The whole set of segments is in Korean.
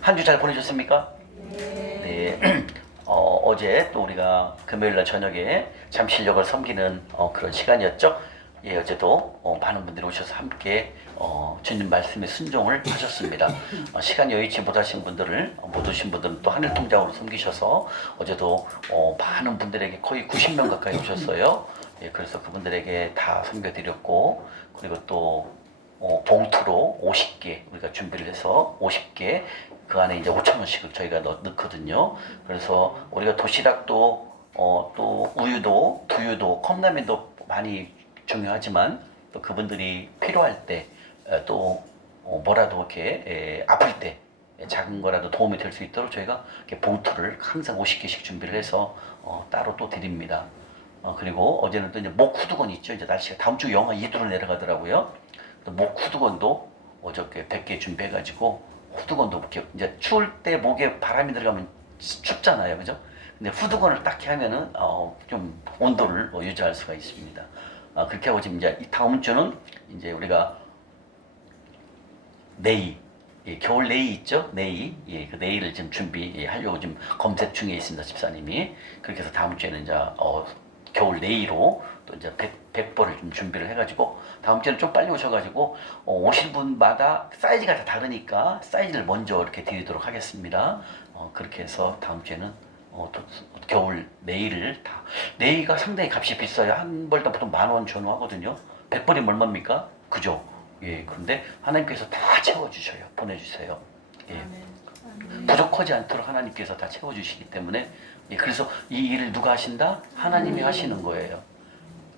한 주 잘 보내셨습니까? 네. 어제 또 우리가 금요일날 저녁에 잠실역을 섬기는 그런 시간이었죠. 예, 어제도 많은 분들이 오셔서 함께 주님 말씀에 순종을 하셨습니다. 시간 여의치 못하신 분들을 못 오신 분들은 또 하늘 통장으로 섬기셔서 어제도 많은 분들에게 거의 90명 가까이 오셨어요. 예, 그래서 그분들에게 다 섬겨드렸고, 그리고 또 봉투로 50개 우리가 준비를 해서 50개 그 안에 이제 5천 원씩을 저희가 넣거든요. 그래서 우리가 도시락도 또 우유도 두유도 컵라면도 많이 중요하지만 또 그분들이 필요할 때 또 뭐라도 이렇게 아플 때 작은 거라도 도움이 될 수 있도록 저희가 이렇게 봉투를 항상 50개씩 준비를 해서 따로 또 드립니다. 그리고 어제는 또 이제 목 후두건 있죠. 이제 날씨가 다음 주 영하 2도로 내려가더라고요. 목 후두건도 어저께 100개 준비해가지고 후두건도 이렇게 이제 추울 때 목에 바람이 들어가면 춥잖아요, 그죠? 근데 후두건을 딱 하면은 좀 온도를 유지할 수가 있습니다. 그렇게 하고 지금 이제 다음 주는 이제 우리가 네이, 예, 겨울 네이 있죠? 네이, 예, 그 네이를 지금 준비하려고 지금 검색 중에 있습니다, 집사님이. 그렇게 해서 다음 주에는 이제 겨울 네이로 또 이제 100벌을 좀 준비를 해가지고 다음 주에는 좀 빨리 오셔가지고 오신 분마다 사이즈가 다 다르니까 사이즈를 먼저 이렇게 드리도록 하겠습니다. 그렇게 해서 다음 주에는 또 겨울 네일을 다 네이가 상당히 값이 비싸요. 한 벌당 보통 10,000원 전후하거든요. 100벌이면 얼마입니까? 그죠? 예, 그런데 하나님께서 다 채워주셔요. 보내주세요. 예. 부족하지 않도록 하나님께서 다 채워주시기 때문에 예, 그래서 이 일을 누가 하신다? 하나님이 하시는 거예요.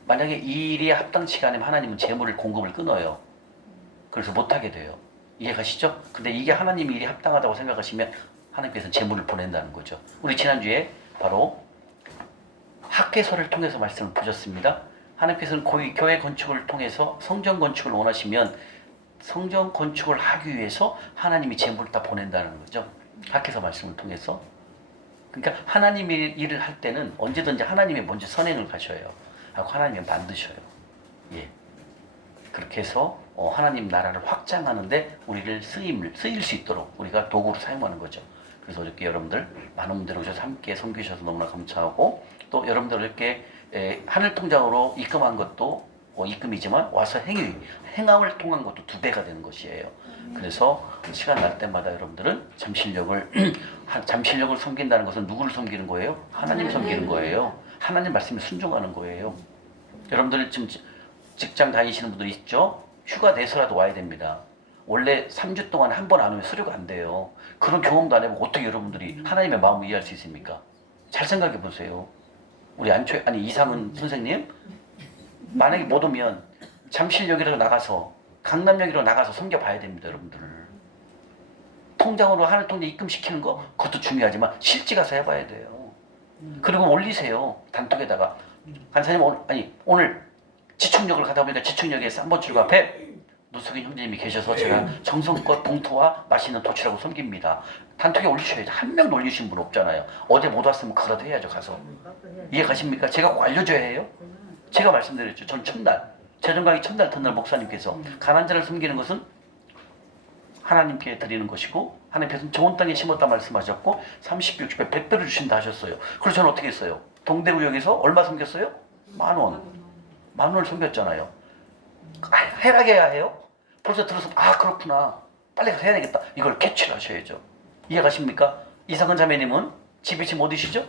만약에 이 일이 합당치가 않으면 하나님은 재물을 공급을 끊어요. 그래서 못하게 돼요. 이해가시죠? 근데 이게 하나님 일이 합당하다고 생각하시면 하나님께서 재물을 보낸다는 거죠. 우리 지난주에 바로 학개서를 통해서 말씀을 보셨습니다. 하나님께서는 교회 건축을 통해서 성전 건축을 원하시면 성전 건축을 하기 위해서 하나님이 재물을 다 보낸다는 거죠. 학개서 말씀을 통해서. 그러니까 하나님이 일을 할 때는 언제든지 하나님이 먼저 선행을 가셔요. 하고 하나님이 만드셔요. 예. 그렇게 해서 하나님 나라를 확장하는데 우리를 쓰일 수 있도록 우리가 도구로 사용하는 거죠. 그래서 어저께 여러분들 많은 분들 오셔서 함께 섬기셔서 너무나 감사하고 또 여러분들 이렇게 하늘 통장으로 입금한 것도 입금이지만 와서 행함을 통한 것도 2배가 되는 것이에요. 그래서 시간 날 때마다 여러분들은 잠실력을 섬긴다는 것은 누구를 섬기는 거예요? 하나님 섬기는 거예요. 하나님 말씀에 순종하는 거예요. 여러분들 지금 직장 다니시는 분들 있죠? 휴가 내서라도 와야 됩니다. 원래 3주 동안 한 번 안 오면 수료가 안 돼요. 그런 경험도 안 해보고 어떻게 여러분들이 하나님의 마음을 이해할 수 있습니까? 잘 생각해 보세요. 우리 이상은 선생님, 만약에 못 오면 잠실역이라도 나가서 강남역으로 나가서 섬겨봐야 됩니다, 여러분들. 통장으로 하늘 통장 입금시키는 거 그것도 중요하지만 실제 가서 해봐야 돼요. 그리고 올리세요, 단톡에다가. 간사님 오늘 지축역을 가다 보니까 지축역에 쌍번출구 앞에 노숙인 형제님이 계셔서 제가 정성껏 봉투와 맛있는 도치라고 섬깁니다. 단톡에 올리셔야죠. 한 명도 올리신 분 없잖아요. 어제 못 왔으면 그라도 해야죠, 가서. 이해 가십니까? 제가 꼭 알려줘야 해요. 제가 말씀드렸죠. 전 첫날 재정강의 첫날 첫날 목사님께서 가난한 자를 섬기는 것은 하나님께 드리는 것이고 하나님께서는 좋은 땅에 심었다 말씀하셨고 30, 60배 100배를 주신다 하셨어요. 그래서 저는 어떻게 했어요? 동대구역에서 얼마 섬겼어요? 10,000원. 10,000원을 섬겼잖아요. 해라해야 해요? 벌써 들어서 그렇구나. 빨리 가서 해야 되겠다. 이걸 캐치를 하셔야죠. 이해가십니까? 이상은 자매님은 집이 지금 어디시죠?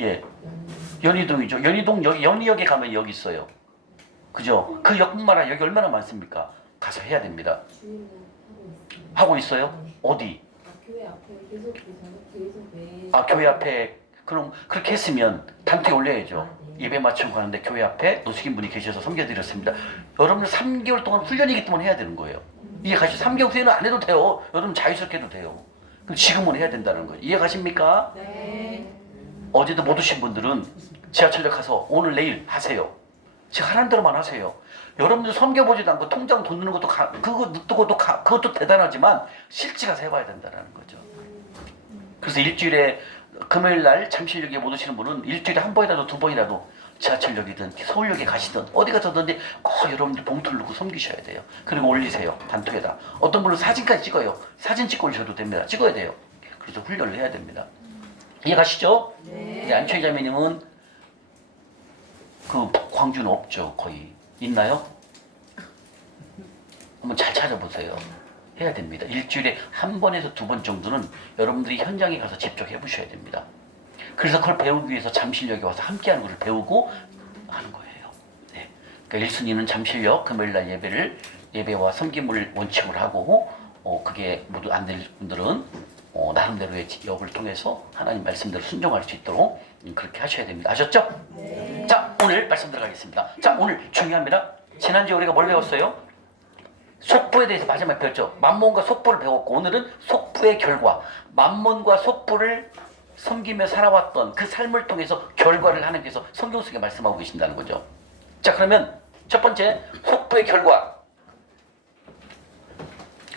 예, 연희동이죠. 연희역에 가면 여기 있어요. 그죠? 그 역뿐만 아니라 여기 얼마나 많습니까? 가서 해야 됩니다. 하고 있어요? 어디? 교회 앞에 계속 교회 앞에. 그럼 그렇게 했으면 단톡에 올려야죠. 예배 마치고 가는데 교회 앞에 노숙인 분이 계셔서 섬겨드렸습니다. 여러분들 3개월 동안 훈련이기 때문에 해야 되는 거예요. 이해가시죠? 3개월 후에는 안 해도 돼요. 여러분 자유스럽게 해도 돼요. 그럼 지금은 해야 된다는 거예요. 이해가십니까? 네. 어제도 못 오신 분들은 지하철역 가서 오늘 내일 하세요. 지금 하라는 대로만 하세요. 여러분들 섬겨보지도 않고 통장 돈 넣는 것도 그것도 대단하지만 실제 가서 해봐야 된다는 거죠. 그래서 일주일에 금요일 날 잠실역에 못 오시는 분은 일주일에 한 번이라도 2번이라도 지하철역이든 서울역에 가시든 어디 가서든지 꼭 여러분들 봉투를 넣고 섬기셔야 돼요. 그리고 올리세요. 단톡에다. 어떤 분은 사진까지 찍어요. 사진 찍고 올리셔도 됩니다. 찍어야 돼요. 그래서 훈련을 해야 됩니다. 이해가시죠? 네. 안초희 자매님은 그 광주는 없죠. 거의. 있나요? 한번 잘 찾아보세요. 해야 됩니다. 일주일에 한 번에서 두 번 정도는 여러분들이 현장에 가서 직접 해보셔야 됩니다. 그래서 그걸 배우기 위해서 잠실역에 와서 함께하는 것을 배우고 하는 거예요. 네. 그러니까 1순위는 잠실역 금요일날 예배와 섬김을 원칙으로 하고 그게 모두 안 될 분들은 나름대로의 역을 통해서 하나님 말씀대로 순종할 수 있도록 그렇게 하셔야 됩니다. 아셨죠? 네. 자, 오늘 말씀 들어가겠습니다. 자, 오늘 중요합니다. 지난주에 우리가 뭘 배웠어요? 속부에 대해서 마지막에 배웠죠. 만몬과 속부를 배웠고 오늘은 속부의 결과, 만몬과 속부를 섬기며 살아왔던 그 삶을 통해서 결과를 하나님께서 성경 속에 말씀하고 계신다는 거죠. 자, 그러면 첫 번째 속부의 결과,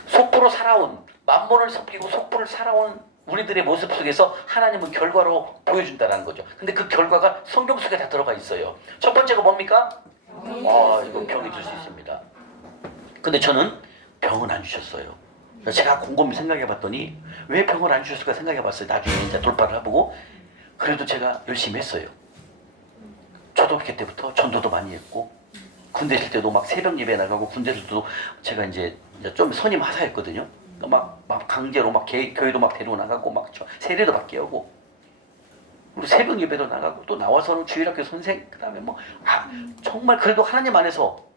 속부로 살아온, 만몬을 섬기고 속부를 살아온 우리들의 모습 속에서 하나님은 결과로 보여준다는 거죠. 근데 그 결과가 성경 속에 다 들어가 있어요. 첫 번째가 뭡니까? 이거 병이 들 수 있습니다. 근데 저는 병은 안 주셨어요. 제가 곰곰이 생각해 봤더니 왜 병을 안 주셨을까 생각해 봤어요. 나중에 이제 돌파를 해보고. 그래도 제가 열심히 했어요. 초등학교 때부터 전도도 많이 했고, 군대 있을 때도 막 새벽 예배 나가고, 군대 있을 때도 제가 이제 좀 선임 하사였거든요. 막 강제로 막 교회도 막 데리고 나가고, 막 세례도 받게 하고, 그리고 새벽 예배도 나가고, 또 나와서는 주일학교 선생, 그 다음에 정말 그래도 하나님 안에서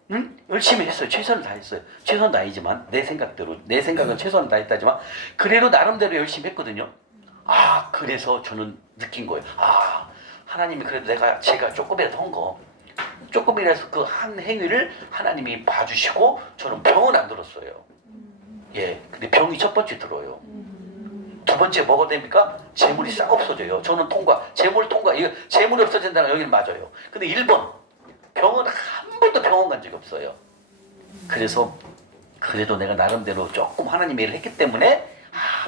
열심히 했어요. 최선을 다했어요. 최선은 다이지만 내 생각대로, 내 생각은 최선을 다했다지만 그래도 나름대로 열심히 했거든요. 그래서 저는 느낀 거예요. 하나님이 그래도 제가 조금이라도 한 거, 조금이라도 그 한 행위를 하나님이 봐주시고 저는 병은 안 들었어요. 예, 근데 병이 첫 번째 들어요. 두 번째 뭐가 됩니까? 재물이 싹 없어져요. 저는 재물 통과, 이거 재물이 없어진다는 건 여기는 맞아요. 근데 1번 병은 한 번도 병원 간 적이 없어요. 그래서 그래도 내가 나름대로 조금 하나님의 일을 했기 때문에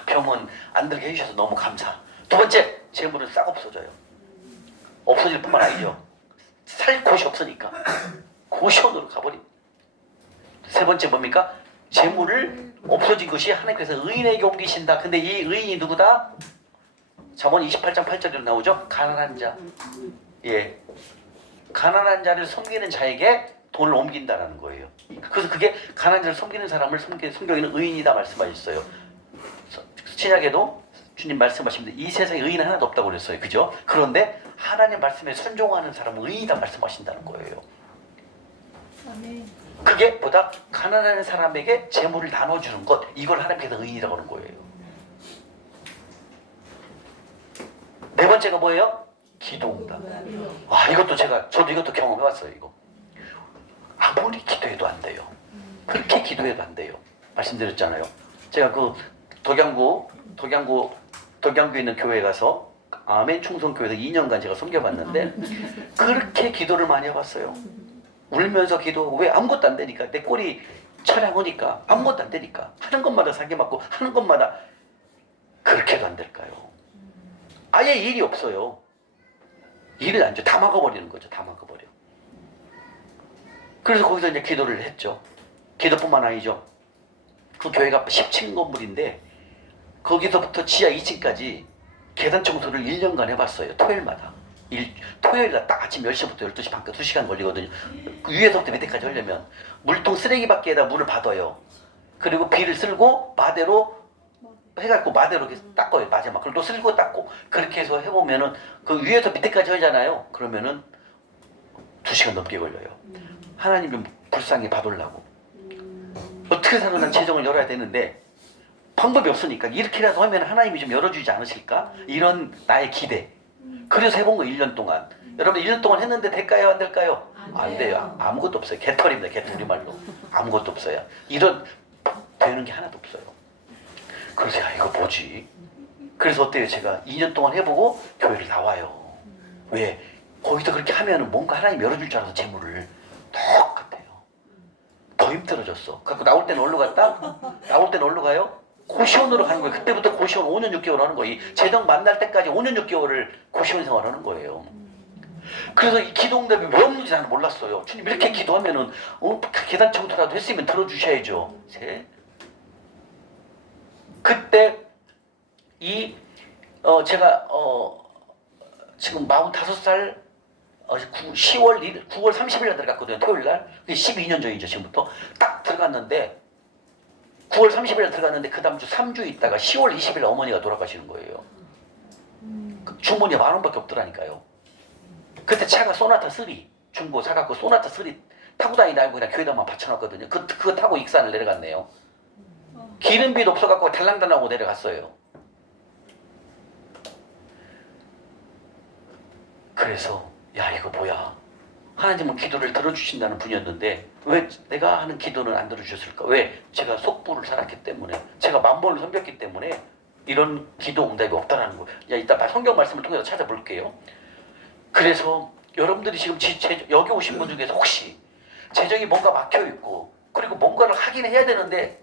병은 안 들게 해주셔서 너무 감사. 두 번째, 재물은 싹 없어져요. 없어질 뿐만 아니죠. 살 곳이 없으니까 고시원으로 가버린. 세 번째 뭡니까? 재물을 없어진 것이 하나님께서 의인에게 옮기신다. 근데 이 의인이 누구다? 잠언 28장 8절에 나오죠. 가난한 자. 예. 가난한 자를 섬기는 자에게 돈을 옮긴다라는 거예요. 그래서 그게 가난한 자를 섬기는 사람을 성경에는 의인이다 말씀하셨어요. 신약에도 주님 말씀하시는데 이 세상에 의인 하나도 없다고 그랬어요. 그죠? 그런데 하나님 말씀에 순종하는 사람은 의인이다 말씀하신다는 거예요. 아멘. 그게 보다 가난한 사람에게 재물을 나눠주는 것, 이걸 하나님께서 의인이라고 하는 거예요. 네 번째가 뭐예요? 기도응답. 저도 이것도 경험해봤어요. 이거 아무리 기도해도 안 돼요. 그렇게 기도해도 안 돼요. 말씀드렸잖아요. 제가 그 덕양구에 있는 교회에 가서 아멘 충성교회에서 2년간 제가 섬겨봤는데 그렇게 기도를 많이 해봤어요. 울면서 기도하고. 왜? 아무것도 안 되니까. 내 꼴이 처량하니까 아무것도 안 되니까 하는 것마다 사기맞고 하는 것마다. 그렇게도 안 될까요? 아예 일이 없어요. 일을 안 줘. 다 막아버리는 거죠. 다 막아버려. 그래서 거기서 이제 기도를 했죠. 기도뿐만 아니죠. 그 교회가 10층 건물인데 거기서부터 지하 2층까지 계단 청소를 1년간 해봤어요. 토요일마다. 토요일날 딱 아침 10시부터 12시 반까지 2시간 걸리거든요. 그 위에서부터 밑에까지 하려면 물통 쓰레기 밖에다 물을 받아요. 그리고 비를 쓸고 마대로 해갖고 마대로 이렇게 닦아요. 마지막. 그리고 또 쓸고 닦고. 그렇게 해서 해보면은 그 위에서 밑에까지 하잖아요. 그러면은 2시간 넘게 걸려요. 하나님 좀 불쌍히 봐달라고. 어떻게 해서는 난 재정을 열어야 되는데 방법이 없으니까 이렇게라도 하면 하나님이 좀 열어주지 않으실까? 이런 나의 기대. 그래서 해본 거 1년 동안. 여러분 1년 동안 했는데 될까요? 안 될까요? 안 돼요. 아무것도 없어요. 개털입니다. 개털이 말로. 아무것도 없어요. 되는 게 하나도 없어요. 그래서 이거 뭐지? 그래서 어때요? 제가 2년 동안 해보고 교회를 나와요. 왜? 거기서 그렇게 하면은 뭔가 하나님 열어줄 줄 알아서 재물을 똑같아요. 더 힘들어졌어. 그래서 나올 때는 어디로 갔다? 나올 때는 어디로 가요? 고시원으로 가는 거예요. 그때부터 고시원 5년 6개월 하는 거예요. 재정 만날 때까지 5년 6개월을 고시원 생활하는 거예요. 그래서 이 기도 응답이 왜 없는지 나는 몰랐어요. 주님 이렇게 기도하면은 계단 청소라도 했으면 들어주셔야죠. 그때 제가 지금 45살 10월 1일, 9월 30일 날 들어갔거든요. 토요일 날. 12년 전이죠, 지금부터. 딱 들어갔는데 9월 30일 날 들어갔는데 그 다음 주 3주 있다가 10월 20일 어머니가 돌아가시는 거예요. 그 주머니에 10,000원밖에 없더라니까요. 그때 차가 소나타 3 중고 사갖고 소나타 3 타고 다니다 알고 그냥 교회다만 받쳐놨거든요. 그거 타고 익산을 내려갔네요. 기름비도 없어갖고 달랑달랑하고 내려갔어요. 그래서 야 이거 뭐야, 하나님은 기도를 들어주신다는 분이었는데 왜 내가 하는 기도는 안 들어주셨을까? 왜? 제가 속부를 살았기 때문에, 제가 만번을 섬겼기 때문에 이런 기도 응답이 없다라는 거예요. 야, 이따 성경 말씀을 통해서 찾아볼게요. 그래서 여러분들이 지금 여기 오신 분 중에서 혹시 재정이 뭔가 막혀있고 그리고 뭔가를 하긴 해야 되는데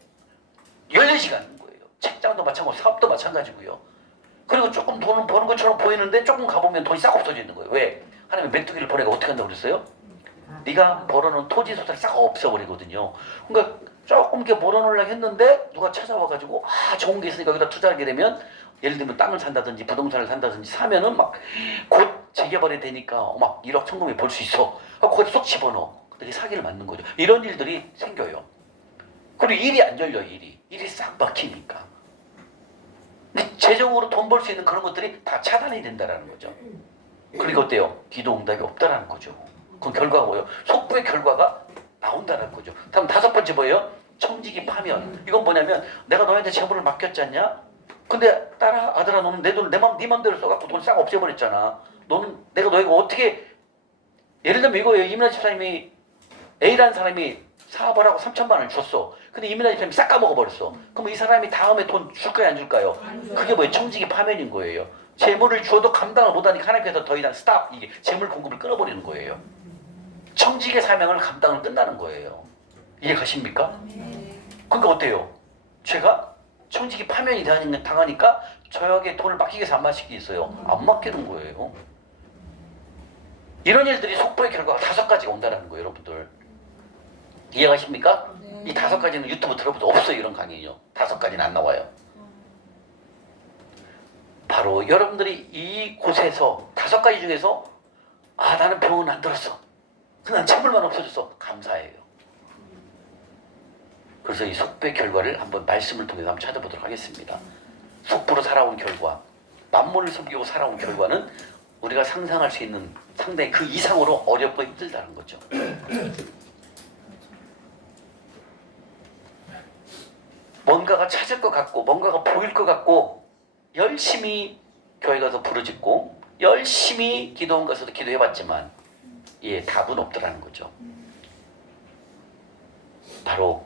14시간인 거예요. 책장도 마찬가지고 사업도 마찬가지고요. 그리고 조금 돈을 버는 것처럼 보이는데 조금 가보면 돈이 싹 없어져 있는 거예요. 왜? 하나님 메뚜기를 보내가 어떻게 한다고 그랬어요? 네가 벌어놓은 토지 소산이 싹 없어버리거든요. 그러니까 조금 이렇게 벌어놓으려고 했는데 누가 찾아와가지고 좋은 게 있으니까 여기다 투자하게 되면, 예를 들면 땅을 산다든지 부동산을 산다든지 사면은 막 곧 재개발이 되니까 막 1억 천금이 벌 수 있어. 거기다 쏙 집어넣어. 그게 사기를 맞는 거죠. 이런 일들이 생겨요. 그리고 일이 안 열려요. 일이 싹 막히니까. 근데 재정으로 돈 벌 수 있는 그런 것들이 다 차단이 된다라는 거죠. 그리고 어때요? 기도 응답이 없다라는 거죠. 그건 결과가 뭐예요? 속부의 결과가 나온다는 거죠. 다음 5번째 뭐예요? 청지기 파면. 이건 뭐냐면 내가 너한테 재물을 맡겼잖냐? 근데 아들아 너는 내 돈을 네 맘대로 써갖고 돈 싹 없애버렸잖아. 내가 너에게 어떻게, 예를 들면 이거예요. 이민아 집사님이 A라는 사람이 사업을 하고 3,000만 원을 줬어. 근데 이민아 집사님이 싹 까먹어버렸어. 그럼 이 사람이 다음에 돈 줄까요 안 줄까요? 그게 뭐예요? 청지기 파면인 거예요. 재물을 주어도 감당을 못하니까 하나님께서 더 이상 스탑, 이게 재물 공급을 끊어버리는 거예요. 청지기의 사명을 감당을 끝나는 거예요. 이해 가십니까? 그러니까 어때요? 제가 청지기 파면이 당하니까 저에게 돈을 맡기기 위해서 안 맡기겠어요? 안 맡기는 거예요. 이런 일들이 속보의 결과가 5가지가 온다는 거예요, 여러분들. 이해 가십니까? 이 5가지는 유튜브 들어보도 없어요, 이런 강의요. 5가지는 안 나와요. 바로 여러분들이 이곳에서 5가지 중에서 나는 병원 안 들었어. 난 찬물만 없어졌어. 감사해요. 그래서 이 속보의 결과를 한번 말씀을 통해서 한번 찾아보도록 하겠습니다. 속보로 살아온 결과, 만물을 섬기고 살아온 결과는 우리가 상상할 수 있는 상당히 그 이상으로 어렵고 힘들다는 거죠. 뭔가가 찾을 것 같고 뭔가가 보일 것 같고 열심히 교회 가서 부르짖고 열심히 기도원 가서도 기도해봤지만 답은 없더라는 거죠. 바로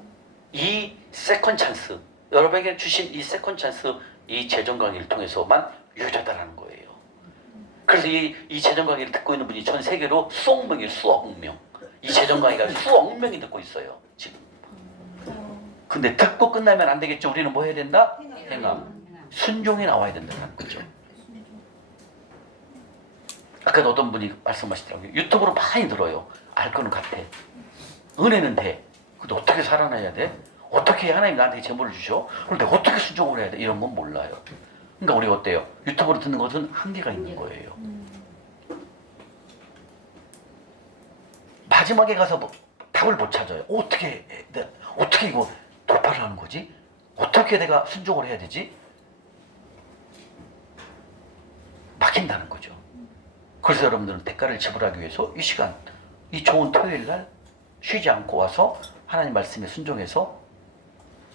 이 세컨 찬스, 여러분에게 주신 이 세컨 찬스, 이 재정 강의를 통해서만 유효하다는 거예요. 그래서 이 재정 강의를 듣고 있는 분이 전 세계로 수억 명. 이 재정 강의가 수억 명이 듣고 있어요, 지금. 근데 듣고 끝나면 안 되겠죠. 우리는 뭐 해야 된다? 행함. 순종이 나와야 된다는 거죠. 아까 어떤 분이 말씀하시더라고요. 유튜브로 많이 들어요. 알 거는 같아. 은혜는 돼. 근데 어떻게 살아나야 돼? 어떻게 하나님 나한테 재물을 주셔? 그런데 어떻게 순종을 해야 돼? 이런 건 몰라요. 그러니까 우리가 어때요? 유튜브로 듣는 것은 한계가 있는 거예요. 마지막에 가서 답을 못 찾아요. 어떻게 이거 돌파를 하는 거지? 어떻게 내가 순종을 해야 되지? 막힌다는 거죠. 그래서 여러분들은 대가를 지불하기 위해서 이 시간, 이 좋은 토요일 날 쉬지 않고 와서 하나님 말씀에 순종해서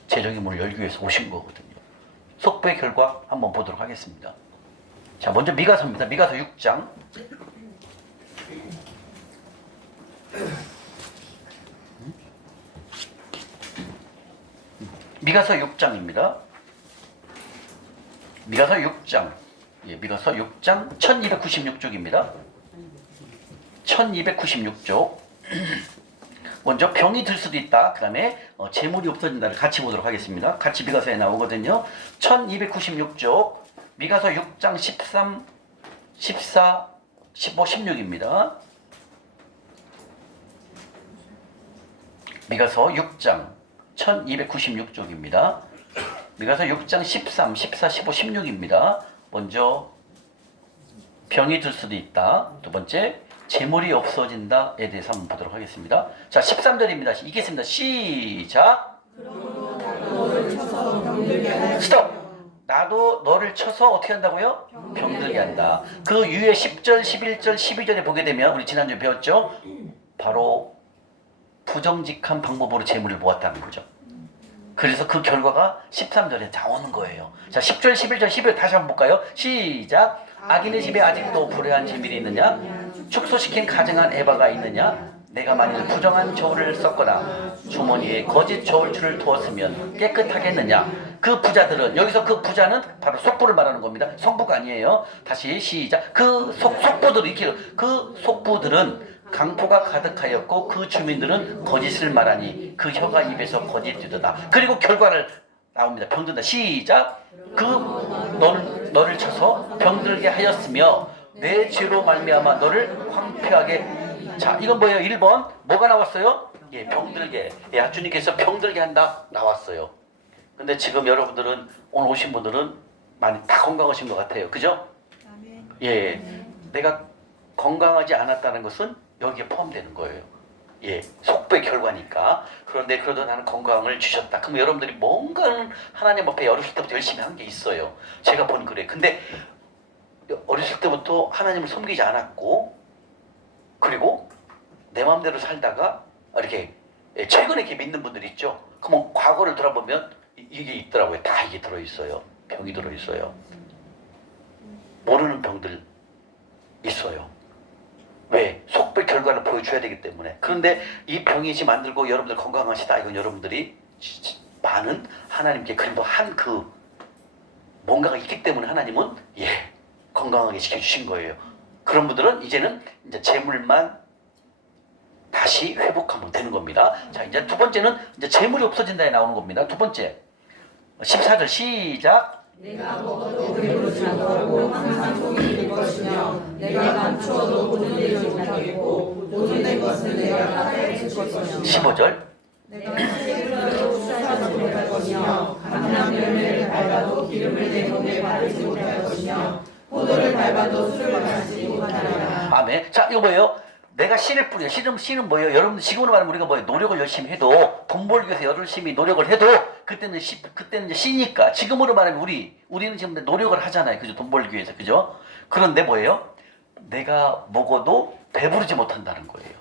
재정의 문을 열기 위해서 오신 거거든요. 속보의 결과 한번 보도록 하겠습니다. 자, 먼저 미가서입니다. 미가서 6장. 미가서 6장입니다. 미가서 6장. 미가서 6장 1296쪽입니다. 1296쪽. 먼저 병이 들 수도 있다. 그 다음에 재물이 없어진다를 같이 보도록 하겠습니다. 같이 미가서에 나오거든요. 1296쪽 미가서 6장 13, 14, 15, 16입니다. 미가서 6장 1296쪽입니다. 미가서 6장 13, 14, 15, 16입니다. 먼저 병이 들 수도 있다. 두 번째 재물이 없어진다에 대해서 한번 보도록 하겠습니다. 자, 13절입니다. 읽겠습니다. 시작. 스톱. 나도 너를 쳐서 어떻게 한다고요? 병들게 한다. 그 위에 10절, 11절, 12절에 보게 되면 우리 지난주에 배웠죠? 바로 부정직한 방법으로 재물을 모았다는 거죠. 그래서 그 결과가 13절에 나오는 거예요. 자, 10절, 11절, 12절 다시 한번 볼까요? 시작. 악인의 집에 아직도 불의한 재물이 있느냐? 축소시킨 가증한 에바가 있느냐? 내가 만일 부정한 저울을 썼거나 주머니에 거짓 저울줄을 두었으면 깨끗하겠느냐? 그 부자들은, 여기서 그 부자는 바로 속부를 말하는 겁니다. 성부가 아니에요. 다시 시작. 그 속부들은 이렇게, 그 속부들은 강포가 가득하였고 그 주민들은 거짓을 말하니 그 혀가 입에서 거짓되도다. 그리고 결과를 나옵니다. 병든다. 시작. 그 너를 쳐서 병들게 하였으며 내 죄로 말미암아 너를 황폐하게. 자, 이건 뭐예요? 1번 뭐가 나왔어요? 예, 병들게. 예, 주님께서 병들게 한다 나왔어요. 근데 지금 여러분들은, 오늘 오신 분들은 많이 다 건강하신 것 같아요. 그죠? 예, 내가 건강하지 않았다는 것은 여기에 포함되는 거예요. 예, 속배의 결과니까. 그런데 그래도 나는 건강을 주셨다. 그럼 여러분들이 뭔가는 하나님 앞에 어렸을 때부터 열심히 한 게 있어요. 제가 본 그래. 근데 어렸을 때부터 하나님을 섬기지 않았고, 그리고 내 마음대로 살다가 이렇게 최근에 이렇게 믿는 분들 있죠. 그러면 과거를 돌아보면 이게 있더라고요. 다 이게 들어있어요. 병이 들어있어요. 모르는 병들 있어요. 왜? 속배 결과를 보여줘야 되기 때문에. 그런데 이 병이 지금 만들고 여러분들 건강하시다. 이건 여러분들이 많은 하나님께 그림도 한 그 뭔가가 있기 때문에 하나님은 건강하게 지켜주신 거예요. 그런 분들은 이제는 이제 재물만 다시 회복하면 되는 겁니다. 자, 이제 두 번째는 이제 재물이 없어진다에 나오는 겁니다. 두 번째 14절 시작. 내가 먹어도 배부르지 않고 항상 속이 될 것이며 내가 감추어도 보존되지 못하겠고 보존된 것은 내가 다 빼앗을 것이며 15절 내가 씨를 수사하지 못할 것이며 감람 열매를 밟아도 기름을 내 몸에 바르지 못할 것이며 포도를 밟아도 술을 마시지 못하리라. 아멘. 자, 이거 뭐예요? 내가 씨를 뿌려. 씨는 뭐예요? 여러분들 지금으로 말하면 우리가 뭐예요? 노력을 열심히 해도, 돈 벌기 위해서 열심히 노력을 해도 그때는 이제 씨니까. 지금으로 말하면 우리는 지금 노력을 하잖아요. 그죠? 돈 벌기 위해서. 그죠? 그런데 뭐예요? 내가 먹어도 배부르지 못한다는 거예요.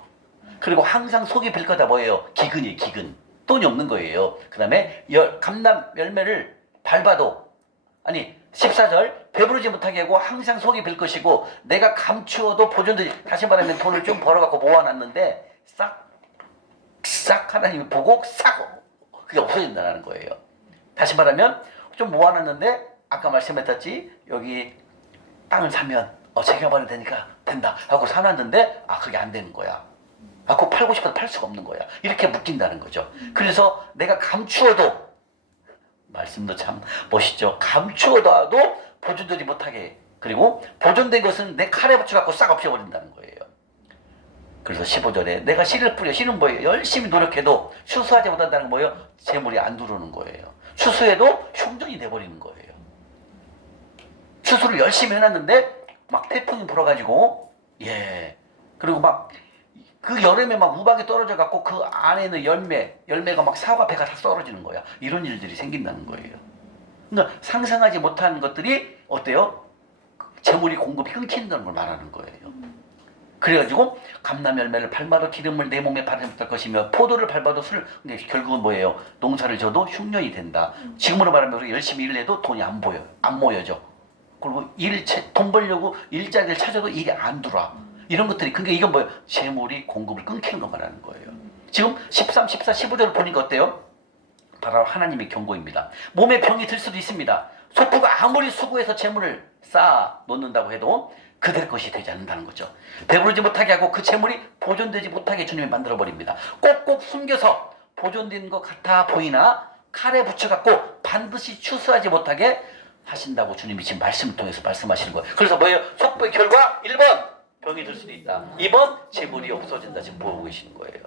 그리고 항상 속이 빌 거다 뭐예요? 기근이에요. 기근. 돈이 없는 거예요. 그 다음에 감람 열매를 밟아도, 아니 14절 배부르지 못하게 하고 항상 속이 빌 것이고 내가 감추어도 보존되지. 다시 말하면 돈을 좀 벌어갖고 모아놨는데 싹 하나님이 보고 싹 그게 없어진다는 거예요. 다시 말하면 좀 모아놨는데 아까 말씀했듯이 여기 땅을 사면 제가 벌어야 되니까 된다 하고 사놨는데 그게 안 되는 거야. 그거 팔고 싶어도 팔 수가 없는 거야. 이렇게 묶인다는 거죠. 그래서 내가 감추어도, 말씀도 참 멋있죠. 감추어도 보존되지 못하게, 그리고 보존된 것은 내 칼에 붙여갖고 싹 없애버린다는 거예요. 그래서 15절에 내가 씨를 뿌려. 씨는 뭐예요? 열심히 노력해도 추수하지 못한다는 거예요. 재물이 안 들어오는 거예요. 추수해도 흉전이 돼버리는 거예요. 추수를 열심히 해놨는데 막 태풍이 불어가지고 그리고 막 그 여름에 막 우박이 떨어져 갖고 그 안에 있는 열매가 막 사과 배가 다 썰어지는 거야. 이런 일들이 생긴다는 거예요. 그러니까 상상하지 못한 것들이 어때요? 재물이 공급이 끊긴다는 걸 말하는 거예요. 그래가지고 감람 열매를 밟아도 기름을 내 몸에 바르지 못할 것이며 포도를 밟아도 술을. 근데 결국은 뭐예요? 농사를 져도 흉년이 된다. 지금으로 말하면 우리가 열심히 일을 해도 돈이 안 모여져. 그리고 돈 벌려고 일자리를 찾아도 일이 안 들어와. 이런 것들이, 그러니까 이건 뭐예요? 재물이 공급을 끊기는 거 말하는 거예요. 지금 13, 14, 15절을 보니까 어때요? 바로 하나님의 경고입니다. 몸에 병이 들 수도 있습니다. 속부가 아무리 수고해서 재물을 쌓아 놓는다고 해도 그들 것이 되지 않는다는 거죠. 배부르지 못하게 하고 그 재물이 보존되지 못하게 주님이 만들어버립니다. 꼭꼭 숨겨서 보존된 것 같아 보이나 칼에 붙여갖고 반드시 추수하지 못하게 하신다고 주님이 지금 말씀을 통해서 말씀하시는 거예요. 그래서 뭐예요? 속부의 결과 1번 병이 들 수도 있다. 2번 재물이 없어진다. 지금 보고 계시는 거예요.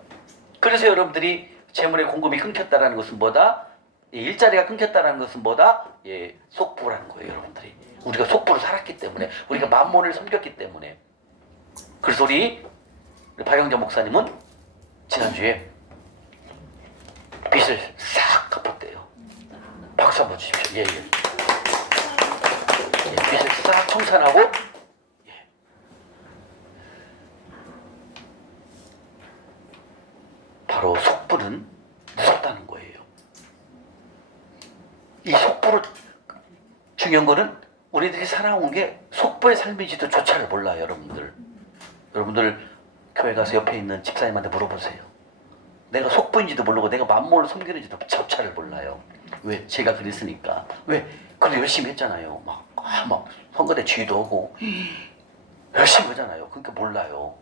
그래서 여러분들이 재물의 공급이 끊겼다라는 것은 뭐다? 일자리가 끊겼다는 것은 뭐다? 예, 속부라는 거예요, 여러분들이. 우리가 속부로 살았기 때문에, 우리가 만몬을 섬겼기 때문에. 그래서 우리 박영자 목사님은 지난주에 빚을 싹 갚았대요. 박수 한번 주십시오. 예, 예. 예, 빚을 싹 청산하고, 예. 바로 속부는 무섭다는 거예요. 이 속부를 중요한 거는 우리들이 살아온 게 속부의 삶인지도 조차를 몰라요, 여러분들. 여러분들 교회 가서 옆에 있는 집사님한테 물어보세요. 내가 속부인지도 모르고 내가 만몬을 섬기는지도 조차를 몰라요. 왜? 제가 그랬으니까. 왜? 그래도 열심히 했잖아요. 막 선거대 지휘도 하고 열심히 하잖아요. 그러니까 몰라요.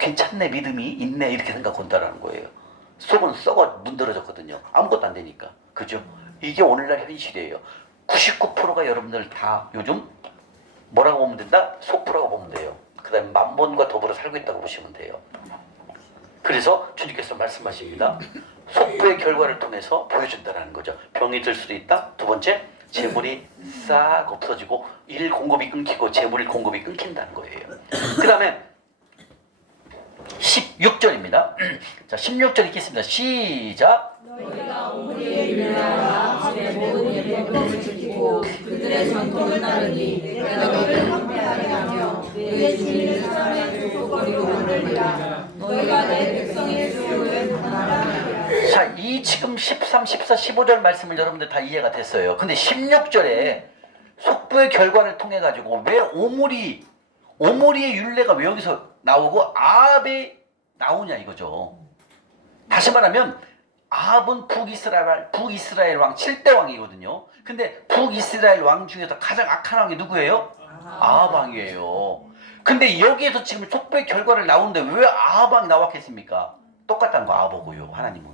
괜찮네, 믿음이 있네, 이렇게 생각한다라는 거예요. 속은 썩어 문드러졌거든요. 아무것도 안 되니까. 그죠? 이게 오늘날 현실이에요. 99%가 여러분들 다 요즘 뭐라고 보면 된다? 속부라고 보면 돼요. 그 다음에 만본과 더불어 살고 있다고 보시면 돼요. 그래서 주님께서 말씀하십니다. 속부의 결과를 통해서 보여준다는 거죠. 병이 들 수도 있다. 두 번째, 재물이 싹 없어지고 일 공급이 끊기고 재물 공급이 끊긴다는 거예요. 그 다음에 16절입니다. 자, 16절 읽겠습니다. 시작. 너희가 오므리의 율례와 집의 모든 예법을 지키고 그들의 전통을 따르니 내가 너희를 황폐하게 하며 내 주민을 사람의 조소거리로 만들리라. 너희가 내 백성의 수요를 반하라. 자, 이 지금 13, 14, 15절 말씀을 여러분들 다 이해가 됐어요. 근데 16절에 속부의 결과를 통해 가지고 왜 오므리의 율례가 왜 여기서 나오고 아합이 나오냐 이거죠. 다시 말하면 아합은 북이스라엘 왕 7대 왕이거든요. 근데 북이스라엘 왕 중에서 가장 악한 왕이 누구예요? 아합 왕이에요. 근데 여기에서 지금 속부의 결과를 나오는데 왜 아합 왕이 나왔겠습니까? 똑같다는 거 아합이고요. 하나님은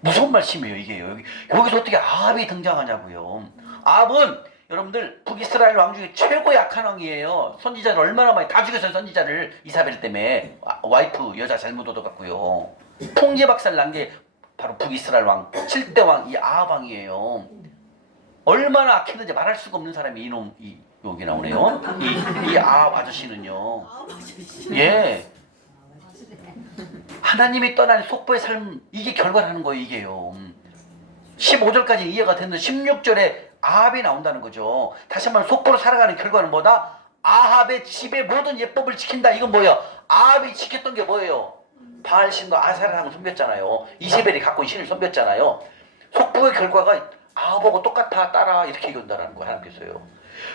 무서운 말씀이에요. 이게요. 여기서 어떻게 아합이 등장하냐고요. 아합은 여러분들 북이스라엘 왕 중에 최고 약한 왕이에요. 선지자를 얼마나 많이 다 죽였어요. 선지자를 이사벨 때문에 와이프 여자 잘못 얻어갖고요. 통제박살 난 게 바로 북이스라엘 왕 7대 왕 이 아합 왕이에요. 얼마나 악했는지 말할 수가 없는 사람이 여기 나오네요. 이 아합 아저씨는요. 예. 하나님이 떠난 속보의 삶, 이게 결과라는 거예요, 이게요. 15절까지 이해가 됐는데 16절에 아합이 나온다는 거죠. 다시 한번 속보로 살아가는 결과는 뭐다? 아합의 집의 모든 예법을 지킨다. 이건 뭐예요? 아합이 지켰던 게 뭐예요? 바알신과 아사라랑 섬겼잖아요. 이세벨이 갖고 온 신을 섬겼잖아요. 속보의 결과가 아합하고 똑같아, 따라, 이렇게 얘기한다는 거예요, 하나님께서요.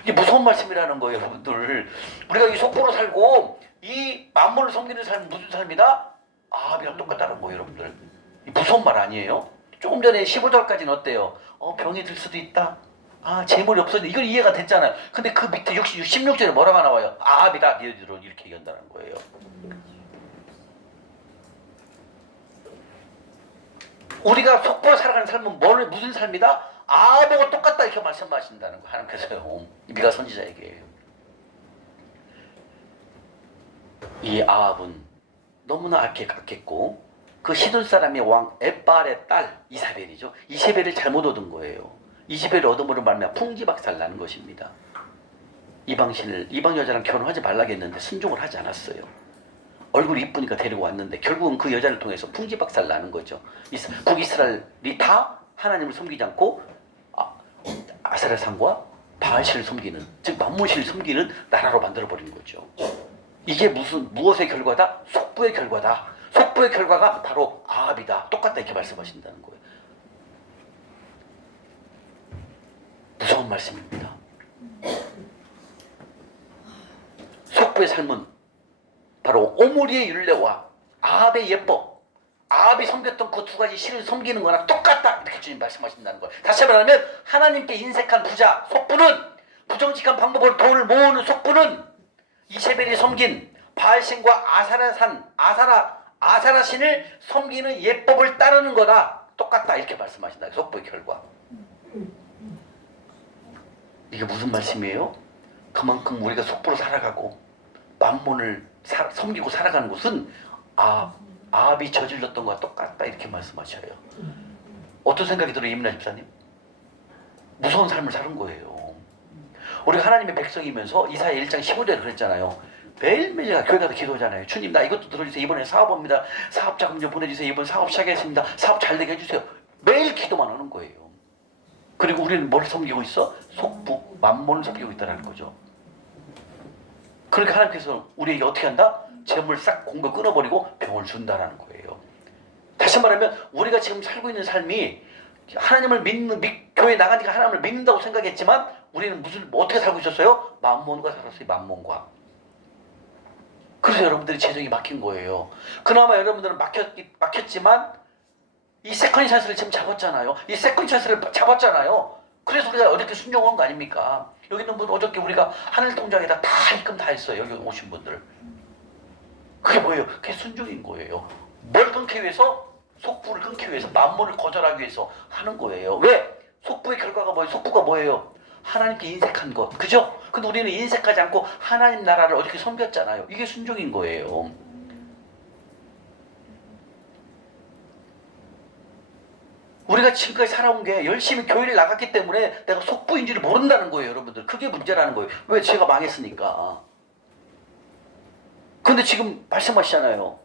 이게 무서운 말씀이라는 거예요, 여러분들. 우리가 이 속보로 살고 이 만물을 섬기는 삶은 무슨 삶이다? 아합이랑 똑같다는 거예요, 여러분들. 무서운 말 아니에요? 조금 전에 15절까지는 어때요? 병이 들 수도 있다. 재물이 없어진다. 이건 이해가 됐잖아요. 근데 그 밑에 16절에 뭐라고 나와요? 아합이다, 너희들은, 이렇게 얘기한다는 거예요. 우리가 속보로 살아가는 삶은 무슨 삶이다? 아합하고 똑같다, 이렇게 말씀하신다는 거예요, 하나님께서요. 미가 선지자에게. 이 아합은 너무나 악했고 그 시돈 사람의 왕 엣발의 딸 이사벨이죠. 이세벨을 잘못 얻은 거예요. 이세벨을 얻음으로 말미암아 풍지박살 나는 것입니다. 이방 여자랑 결혼하지 말라겠는데 순종을 하지 않았어요. 얼굴이 이쁘니까 데리고 왔는데 결국은 그 여자를 통해서 풍지박살 나는 거죠. 북이스라엘이 다 하나님을 섬기지 않고 아세라상과 바알신을 섬기는, 즉 만몬신을 섬기는 나라로 만들어버린 거죠. 이게 무엇의 결과다? 속부의 결과다. 속부의 결과가 바로 아합이다. 똑같다, 이렇게 말씀하신다는 거예요. 무서운 말씀입니다. 속부의 삶은 바로 오므리의 율례와 아합의 예법, 아합이 섬겼던 그 두 가지 신을 섬기는 거나 똑같다, 이렇게 주님 말씀하신다는 거예요. 다시 말하면 하나님께 인색한 부자 속부는, 부정직한 방법으로 돈을 모으는 속부는 이세벨이 섬긴 바알신과 아사라 신을 섬기는 예법을 따르는 거다. 똑같다, 이렇게 말씀하신다. 속보의 결과. 이게 무슨 말씀이에요? 그만큼 우리가 속보로 살아가고 만몬을 섬기고 살아가는 것은 아합이 저질렀던 것과 똑같다 이렇게 말씀하셔요. 어떤 생각이 들어요, 이민아 집사님? 무서운 삶을 사는 거예요. 우리가 하나님의 백성이면서 이사야 1장 15절에 그랬잖아요. 매일매일 교회 가서 기도하잖아요. 주님 나 이것도 들어주세요. 이번에 사업입니다. 사업 자금 좀 보내주세요. 이번 사업 시작했습니다. 사업 잘 되게 해주세요. 매일 기도만 하는 거예요. 그리고 우리는 뭘 섬기고 있어? 속부, 만몬을 섬기고 있다는 거죠. 그러니까 하나님께서 우리에게 어떻게 한다? 재물 싹 공급 끊어버리고 병을 준다라는 거예요. 다시 말하면 우리가 지금 살고 있는 삶이 하나님을 교회에 나가니까 하나님을 믿는다고 생각했지만 우리는 어떻게 살고 있었어요? 만몬과 살았어요. 만몬과. 그래서 여러분들이 재정이 막힌 거예요. 그나마 여러분들은 막혔지만 이 세컨 찬스를 지금 잡았잖아요. 이 세컨 찬스를 잡았잖아요. 그래서 우리가 어저께 순종한 거 아닙니까? 여기 있는 분 어저께 우리가 하늘 통장에다 다 입금 다 했어요. 여기 오신 분들. 그게 뭐예요? 그게 순종인 거예요. 뭘 끊기 위해서? 속부를 끊기 위해서, 만몬을 거절하기 위해서 하는 거예요. 왜? 속부의 결과가 뭐예요? 속부가 뭐예요? 하나님께 인색한 것. 그죠? 근데 우리는 인색하지 않고 하나님 나라를 어저께 섬겼잖아요. 이게 순종인 거예요. 우리가 지금까지 살아온 게 열심히 교회를 나갔기 때문에 내가 속부인지를 모른다는 거예요, 여러분들. 그게 문제라는 거예요. 왜? 제가 망했으니까. 근데 지금 말씀하시잖아요.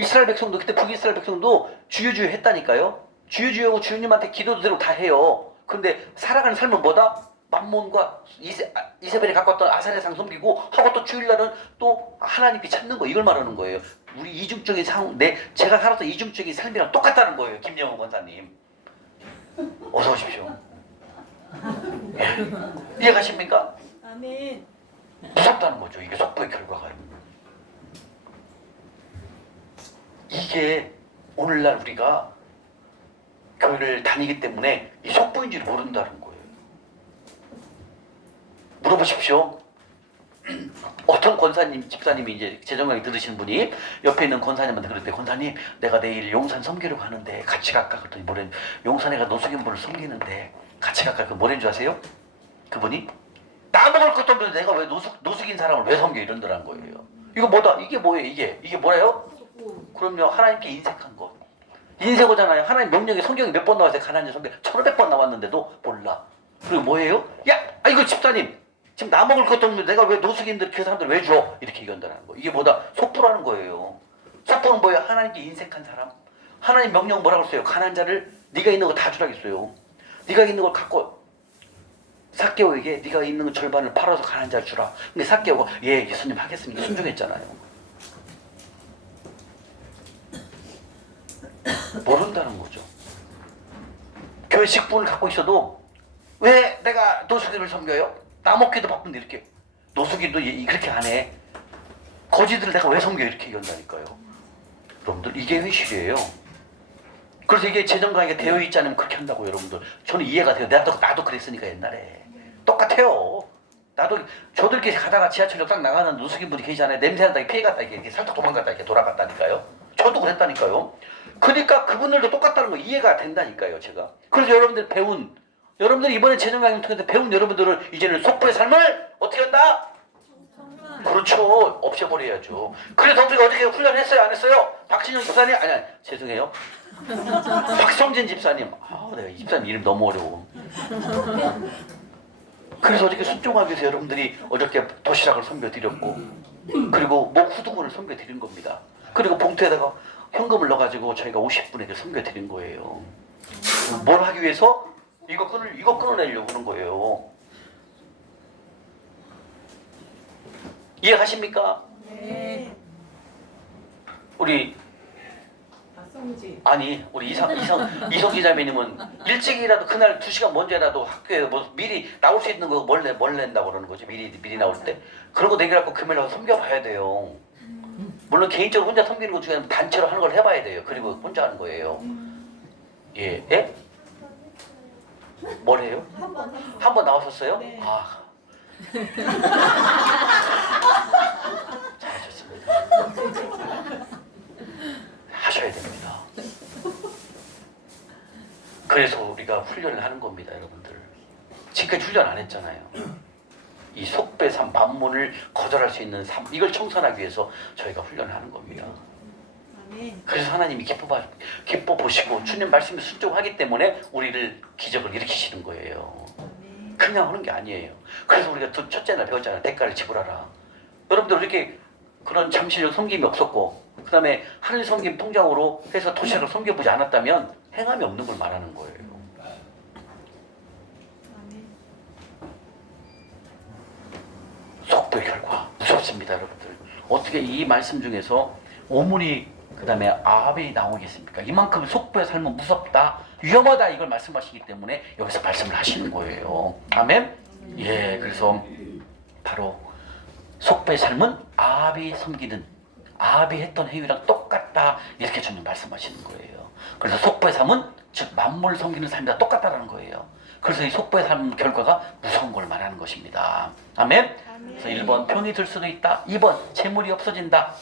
이스라엘 백성도, 그때 북이스라엘 백성도 주여 했다니까요. 주여하고 주님한테 기도도 대로 다 해요. 근데 살아가는 삶은 뭐다? 만몬과 이세벨이 갖고 왔던 아사레 상 섬기고 하고 또 주일날은 또 하나님께 찾는 거, 이걸 말하는 거예요. 우리 이중적인 제가 살았던 이중적인 삶이랑 똑같다는 거예요. 김영호 권사님. 어서 오십시오. 예. 이해가십니까? 아멘. 무섭다는 거죠. 이게 속보의 결과가. 이게 오늘날 우리가 교회를 다니기 때문에 이 속보인지를 모른다는 거예요. 물어보십시오. 어떤 권사님, 집사님이 이제 재정강의 들으시는 분이 옆에 있는 권사님한테 그랬대. 권사님, 내가 내일 용산 섬기려고 하는데 같이 갈까? 그랬더니 뭐래? 용산에 가 노숙인분을 섬기는데 같이 갈까? 그 뭐라는 줄 아세요? 그분이 나 먹을 것도 없는데 내가 왜 노숙인 사람을 왜 섬겨? 이런다는 거예요. 이거 뭐다? 이게 뭐예요? 이게 뭐래요? 그럼요, 하나님께 인색한 것. 인색하잖아요. 하나님 명령에 성경에 몇 번 나왔어요? 가나안 성경 1500번 나왔는데도 몰라. 그리고 뭐예요? 야, 이거 집사님, 지금 나 먹을 것도 없는데 내가 왜 노숙인들 그 사람들 왜 줘? 이렇게 얘기한다는 거. 이게 뭐다? 속부라는 거예요. 속부는 뭐예요? 하나님께 인색한 사람. 하나님 명령 뭐라고 했어요? 가난한 자를 네가 있는 거 다 주라고 했어요. 네가 있는 걸 갖고 삭개오에게 네가 있는 거 절반을 팔아서 가난한 자를 주라. 근데 삭개오가 예, 예수님 하겠습니다. 순종했잖아요. 모른다는 거죠. 교회 직분을 갖고 있어도 왜 내가 노숙인을 섬겨요? 나 먹기도 바쁜데 이렇게. 노숙인도 그렇게 안 해. 거지들을 내가 왜 섬겨? 이렇게 얘기한다니까요. 여러분들 이게 회식이에요. 그래서 이게 재정 관계가 되어 있지 않으면 그렇게 한다고. 여러분들 저는 이해가 돼요. 나도 그랬으니까 옛날에 똑같아요. 저도 이렇게 가다가 지하철역 딱 나가는 노숙인분이 계시잖아요. 냄새 난다, 피해갔다, 이렇게 살짝 도망갔다, 이렇게 돌아갔다니까요. 저도 그랬다니까요. 그러니까 그분들도 똑같다는 거 이해가 된다니까요, 제가. 그래서 여러분들이 이번에 재정 강의 통해서 배운 여러분들은 이제는 속부의 삶을 어떻게 한다? 그렇죠. 없애버려야죠. 그래서 우리가 어떻게 훈련했어요? 안 했어요? 박진영 집사님? 아니, 죄송해요. 박성진 집사님. 내가 이 집사님 이름 너무 어려워. 그래서 어저께 순종하기 위해서 여러분들이 어저께 도시락을 선별드렸고, 그리고 목 후두근을 선별드린 겁니다. 그리고 봉투에다가 현금을 넣어가지고 저희가 50분에게 선별드린 거예요. 뭘 하기 위해서? 이거 끊어내려고 그런 거예요. 이해하십니까? 네. 우리 이성 기자매님은 일찍이라도 그날 2시간 먼저라도 학교에 뭐 미리 나올 수 있는 거 뭘 낸다고 그러는 거지. 미리 나올 때 그런 거 내기라고 금요일 와서 섬겨봐야 돼요. 물론 개인적으로 혼자 섬기는 것 중에는 단체로 하는 걸 해봐야 돼요. 그리고 혼자 하는 거예요. 예? 예? 뭘 해요? 한 번 나오셨어요? 네. 잘하셨습니다. 하셔야 됩니다. 그래서 우리가 훈련을 하는 겁니다, 여러분들. 지금까지 훈련 안 했잖아요. 이 속배 삶, 만문을 거절할 수 있는 삶, 이걸 청산하기 위해서 저희가 훈련하는 겁니다. 그래서 하나님이 기뻐 보시고 주님 말씀에 순종하기 때문에 우리를 기적을 일으키시는 거예요. 그냥 하는 게 아니에요. 그래서 우리가 첫째 날 배웠잖아요. 대가를 지불하라. 여러분들 이렇게 그런 잠시적 섬김이 없었고 그 다음에 하늘 섬김 통장으로 해서 도시락을 섬겨보지 않았다면 행함이 없는 걸 말하는 거예요. 속배 결과 무섭습니다, 여러분들. 어떻게 이 말씀 중에서 오므리 그 다음에 아합이 나오겠습니까? 이만큼 속배의 삶은 무섭다, 위험하다 이걸 말씀하시기 때문에 여기서 말씀을 하시는 거예요. 아멘? 예, 그래서 바로 속배의 삶은 아합이 섬기는, 아합이 했던 행위랑 똑같다 이렇게 주님 말씀하시는 거예요. 그래서 속배의 삶은 즉 만물 섬기는 삶이랑 똑같다라는 거예요. 그래서 이 속배의 삶 결과가 무서운 걸 말하는 것입니다. 아멘? 그래서 1번 병이 들 수도 있다, 2번 재물이 없어진다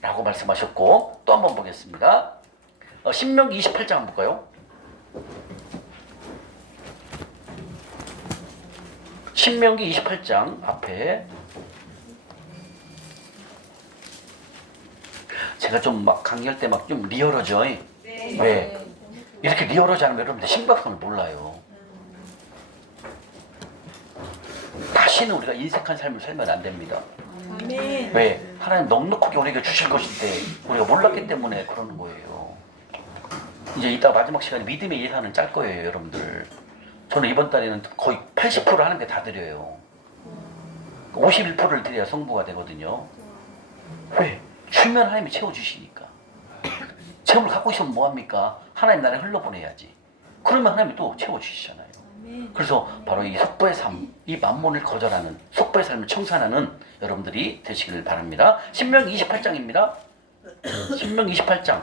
라고 말씀하셨고, 또 한번 보겠습니다. 신명기 28장 한번 볼까요? 신명기 28장 앞에 제가 좀 막 강의할 때 막 좀 리얼하죠? 네. 왜? 이렇게 리얼하지 않으면 여러분들 심각함을 몰라요. 다시는 우리가 인색한 삶을 살면 안 됩니다. 아멘. 왜? 하나님 넉넉하게 우리에게 주실 것인데 우리가 몰랐기 때문에 그러는 거예요. 이제 이따 마지막 시간에 믿음의 예산은 짤 거예요, 여러분들. 저는 이번 달에는 거의 80% 하는 게 다 드려요. 51%를 드려야 성부가 되거든요. 왜? 주면 하나님이 채워주시니까. 재물 갖고 있으면 뭐합니까? 하나님 나라에 흘러보내야지. 그러면 하나님이 또 채워주시잖아요. 그래서 바로 이 속보의 삶, 이 만몬을 거절하는 속보의 삶을 청산하는 여러분들이 되시길 바랍니다. 신명기 28장입니다. 신명기 28장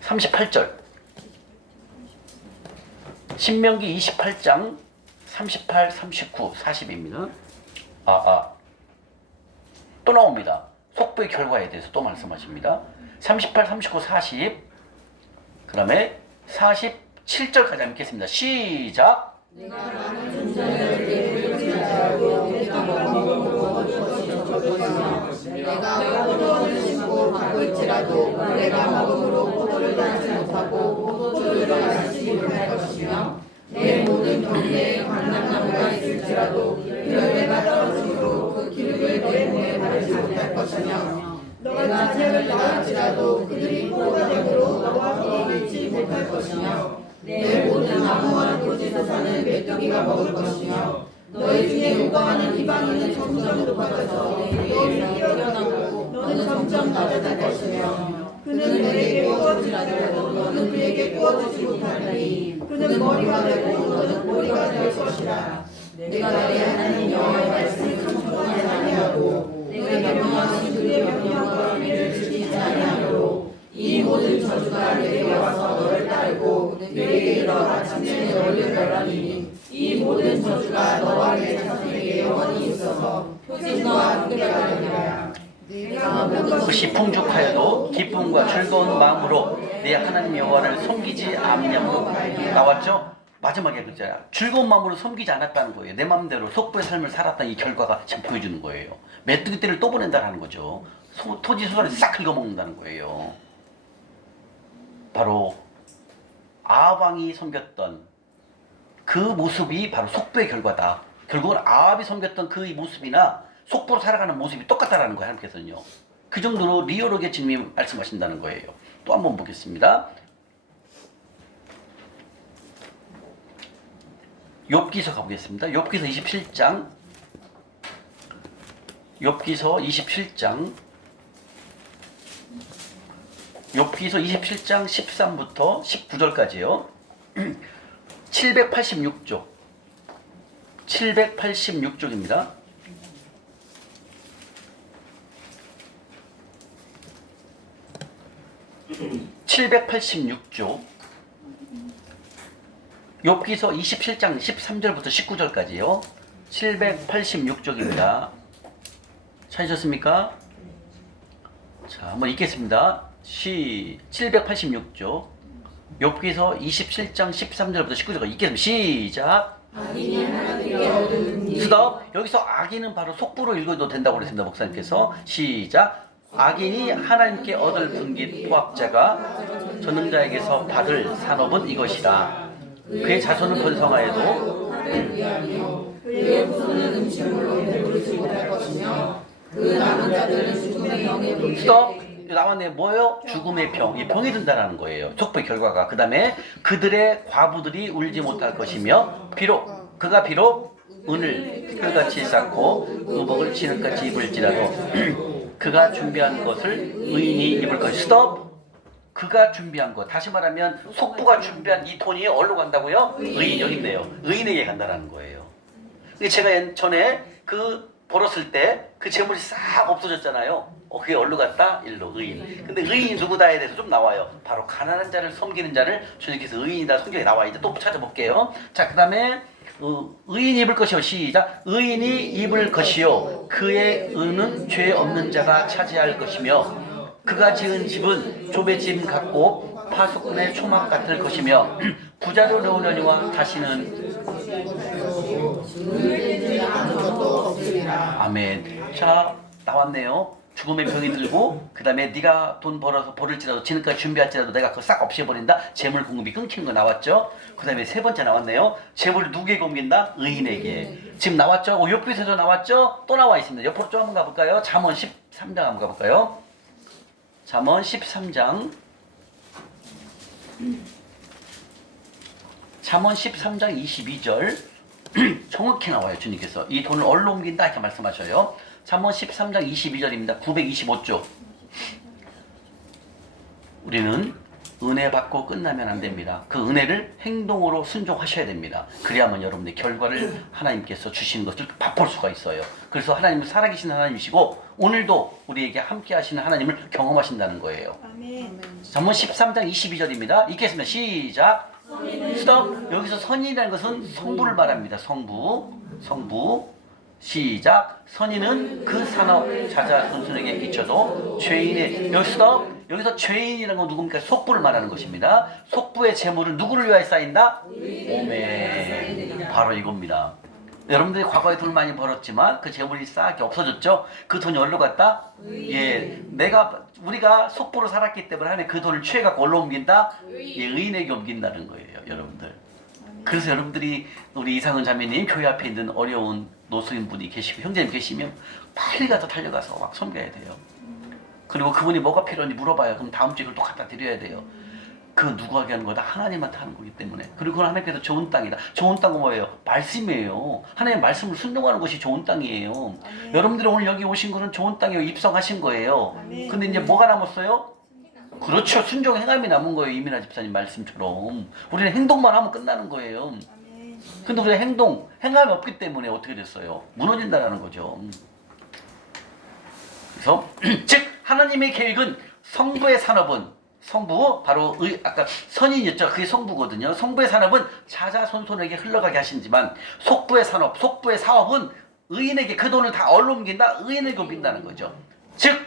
38절. 신명기 28장 38, 39, 40입니다. 또 나옵니다. 속보의 결과에 대해서 또 말씀하십니다. 38, 39, 40. 그 다음에 47절까지 읽겠습니다. 시작. 내가 많은 존재를 불지라도 내가 먹고 내가 포도를 심고 바꿀지라도 내가 먹음으로 포도를 따지 못하고 포도주를 마시지 못할 것이며 내 모든 경계에 감람나무가 있을지라도 열매가 떨어짐으로 그 기름을 내 몸에 바르지 못할 것이며 내가 채를 낳을지라도 그들이 포도가 됨으로 너와 함께 있지 못할 것이며 내 모든 나무와 토지에서 사는 메뚜기가 먹을 것이며 너희 중에 요구하는 이방인은 점점 높아져서 너희에게 뛰어나고 너는 점점 낮아질 것이며 그는 너에게 구워주지라도 너는 그에게 구워주지 못하리니 그는 머리가 되고 너는 꼬리가 될 것이라. 내가 내 하나님 여호와의 말씀을 청종하지 아니하고 내가 명령하신 그의 명령과 규례를 지키지 아니하므로 이 모든 저주가 내게 와서 너를 따르고 내게 이르러 아침에 너를 멸하리니 이 모든 저주가 너와 내 자손에게 영원히 있어서 표진 너와 함께가 되리라. 그것이 풍족하여도 기쁨과 즐거운 마음으로 내 하나님 여호와를 섬기지 않냐고 나왔죠? 마지막에 그랬잖아요. 즐거운 마음으로 섬기지 않았다는 거예요. 내 마음대로 속보의 삶을 살았다는 이 결과가 지금 보여주는 거예요. 메뚜기 떼를 또 보낸다는 거죠. 토지 소산을 싹 긁어먹는다는 거예요. 바로 아합왕이 섬겼던 그 모습이 바로 속보의 결과다. 결국은 아합이 섬겼던 그 모습이나 속보로 살아가는 모습이 똑같다라는 거예요. 하나님께서는요. 그 정도로 리얼하게 주님이 말씀하신다는 거예요. 또 한번 보겠습니다. 욥기서 가보겠습니다. 욥기서 27장. 욥기서 27장. 욥기서 27장 13부터 19절까지요. 786쪽. 786쪽입니다. (786쪽) 욥기서 27장 13절부터 19절까지요. 786쪽입니다. 찾으셨습니까? 자, 한번 읽겠습니다. 786쪽 욥기서 27장 13절부터 19절까지 읽겠습니다. 시작. 악인이 하나님께 얻은 일. 스톱. 여기서 악인은 바로 속부로 읽어도 된다고 그랬습니다. 목사님께서. 시작. 악인이 하나님께 얻을 분깃 포악자가 전능자에게서 받을 산업은 이것이라. 그의 자손을 번성하여도 하를 위하며 그의 후손은 음식물로 배부르지 못할 것이며 그 남은 자들은 죽음의 병에 물리게 스톱. 나왔네. 뭐예요? 죽음의 병. 이 병이 든다라는 거예요. 속보의 결과가. 그 다음에 그들의 과부들이 울지 못할 것이며 그가 비록 은을 흙같이 쌓고 의복을 진흙같이 입을지라도 그가 준비한 것을 의인이 입을 것이. 스톱. 그가 준비한 것. 다시 말하면 속부가 준비한 이 돈이 어디로 간다고요? 의인. 여기 있네요. 의인에게 간다라는 거예요. 제가 전에 그 벌었을 때 그 재물이 싹 없어졌잖아요. 그게 어디로 갔다? 일로. 의인. 근데 의인이 누구다에 대해서 좀 나와요. 바로 가난한 자를 섬기는 자를 주님께서 의인이다 성경에 나와. 이제 또 찾아볼게요. 자, 그 다음에 의인이 입을 것이요. 시작. 의인이 입을 것이요 그의 은은 죄 없는 자가 차지할 것이며 그가 지은 집은 좁의 집 같고 파수꾼의 초막 같을 것이며 부자로 놓으려니와 다시는 아멘. 자, 나왔네요. 죽음의 병이 들고 그 다음에 네가 돈 벌어서 벌을지라도 지금까지 준비할지라도 내가 그거 싹 없애버린다. 재물 공급이 끊기는 거 나왔죠. 그 다음에 세 번째 나왔네요. 재물을 누구에게 옮긴다? 의인에게. 지금 나왔죠. 욥기서도 나왔죠. 또 나와 있습니다. 옆으로 좀 한번 가볼까요? 잠언 13장 한번 가볼까요? 잠언 13장 잠언 13장 22절 정확히 나와요. 주님께서 이 돈을 어디로 옮긴다 이렇게 말씀하셔요. 잠언 13장 22절입니다. 925조. 우리는 은혜 받고 끝나면 안 됩니다. 그 은혜를 행동으로 순종하셔야 됩니다. 그래야만 여러분의 결과를 하나님께서 주시는 것을 맛볼 수가 있어요. 그래서 하나님은 살아계신 하나님이시고 오늘도 우리에게 함께 하시는 하나님을 경험하신다는 거예요. 아멘. 잠언 13장 22절입니다. 읽겠습니다. 시작. 스톱. 여기서 선인이라는 것은 성부를 말합니다. 성부. 시작. 선인은 그 산업 자자 손손에게 끼쳐도 죄인의 여기서 죄인이라는 건 누굽니까? 속부를 말하는 것입니다. 속부의 재물은 누구를 위하여 쌓인다? 오멘. 바로 이겁니다. 여러분들이 과거에 돈 많이 벌었지만 그 재물이 싹이 없어졌죠? 그 돈이 어디로 갔다? 예, 우리가 속부로 살았기 때문에 하나님 그 돈을 취해갖고 어디로 옮긴다? 예, 의인에게 옮긴다는 거예요, 여러분들. 그래서 여러분들이 우리 이상은 자매님 교회 앞에 있는 어려운 노숙인분이 계시고 형제님 계시면 빨리 가서 달려가서 막 섬겨야 돼요. 그리고 그분이 뭐가 필요한지 물어봐요. 그럼 다음 주에 그걸 또 갖다 드려야 돼요. 그 누구에게 하는 거다? 하나님한테 하는 거기 때문에. 그리고 그건 하나님께서 좋은 땅이다. 좋은 땅은 뭐예요? 말씀이에요. 하나님의 말씀을 순종하는 것이 좋은 땅이에요. 아멘. 여러분들이 오늘 여기 오신 거는 좋은 땅에 입성하신 거예요. 아멘. 근데 이제 뭐가 남았어요? 그렇죠. 순종 행함이 남은 거예요. 이민아 집사님 말씀처럼. 우리는 행동만 하면 끝나는 거예요. 근데 우리가 행함이 없기 때문에 어떻게 됐어요? 무너진다는 거죠. 그래서 즉 하나님의 계획은 성부의 산업은 성부 바로 아까 선인이었죠. 그게 성부거든요. 성부의 산업은 자자손손에게 흘러가게 하시지만 속부의 산업, 속부의 사업은 의인에게 그 돈을 다 얼로 옮긴다. 의인에게 옮긴다는 거죠. 즉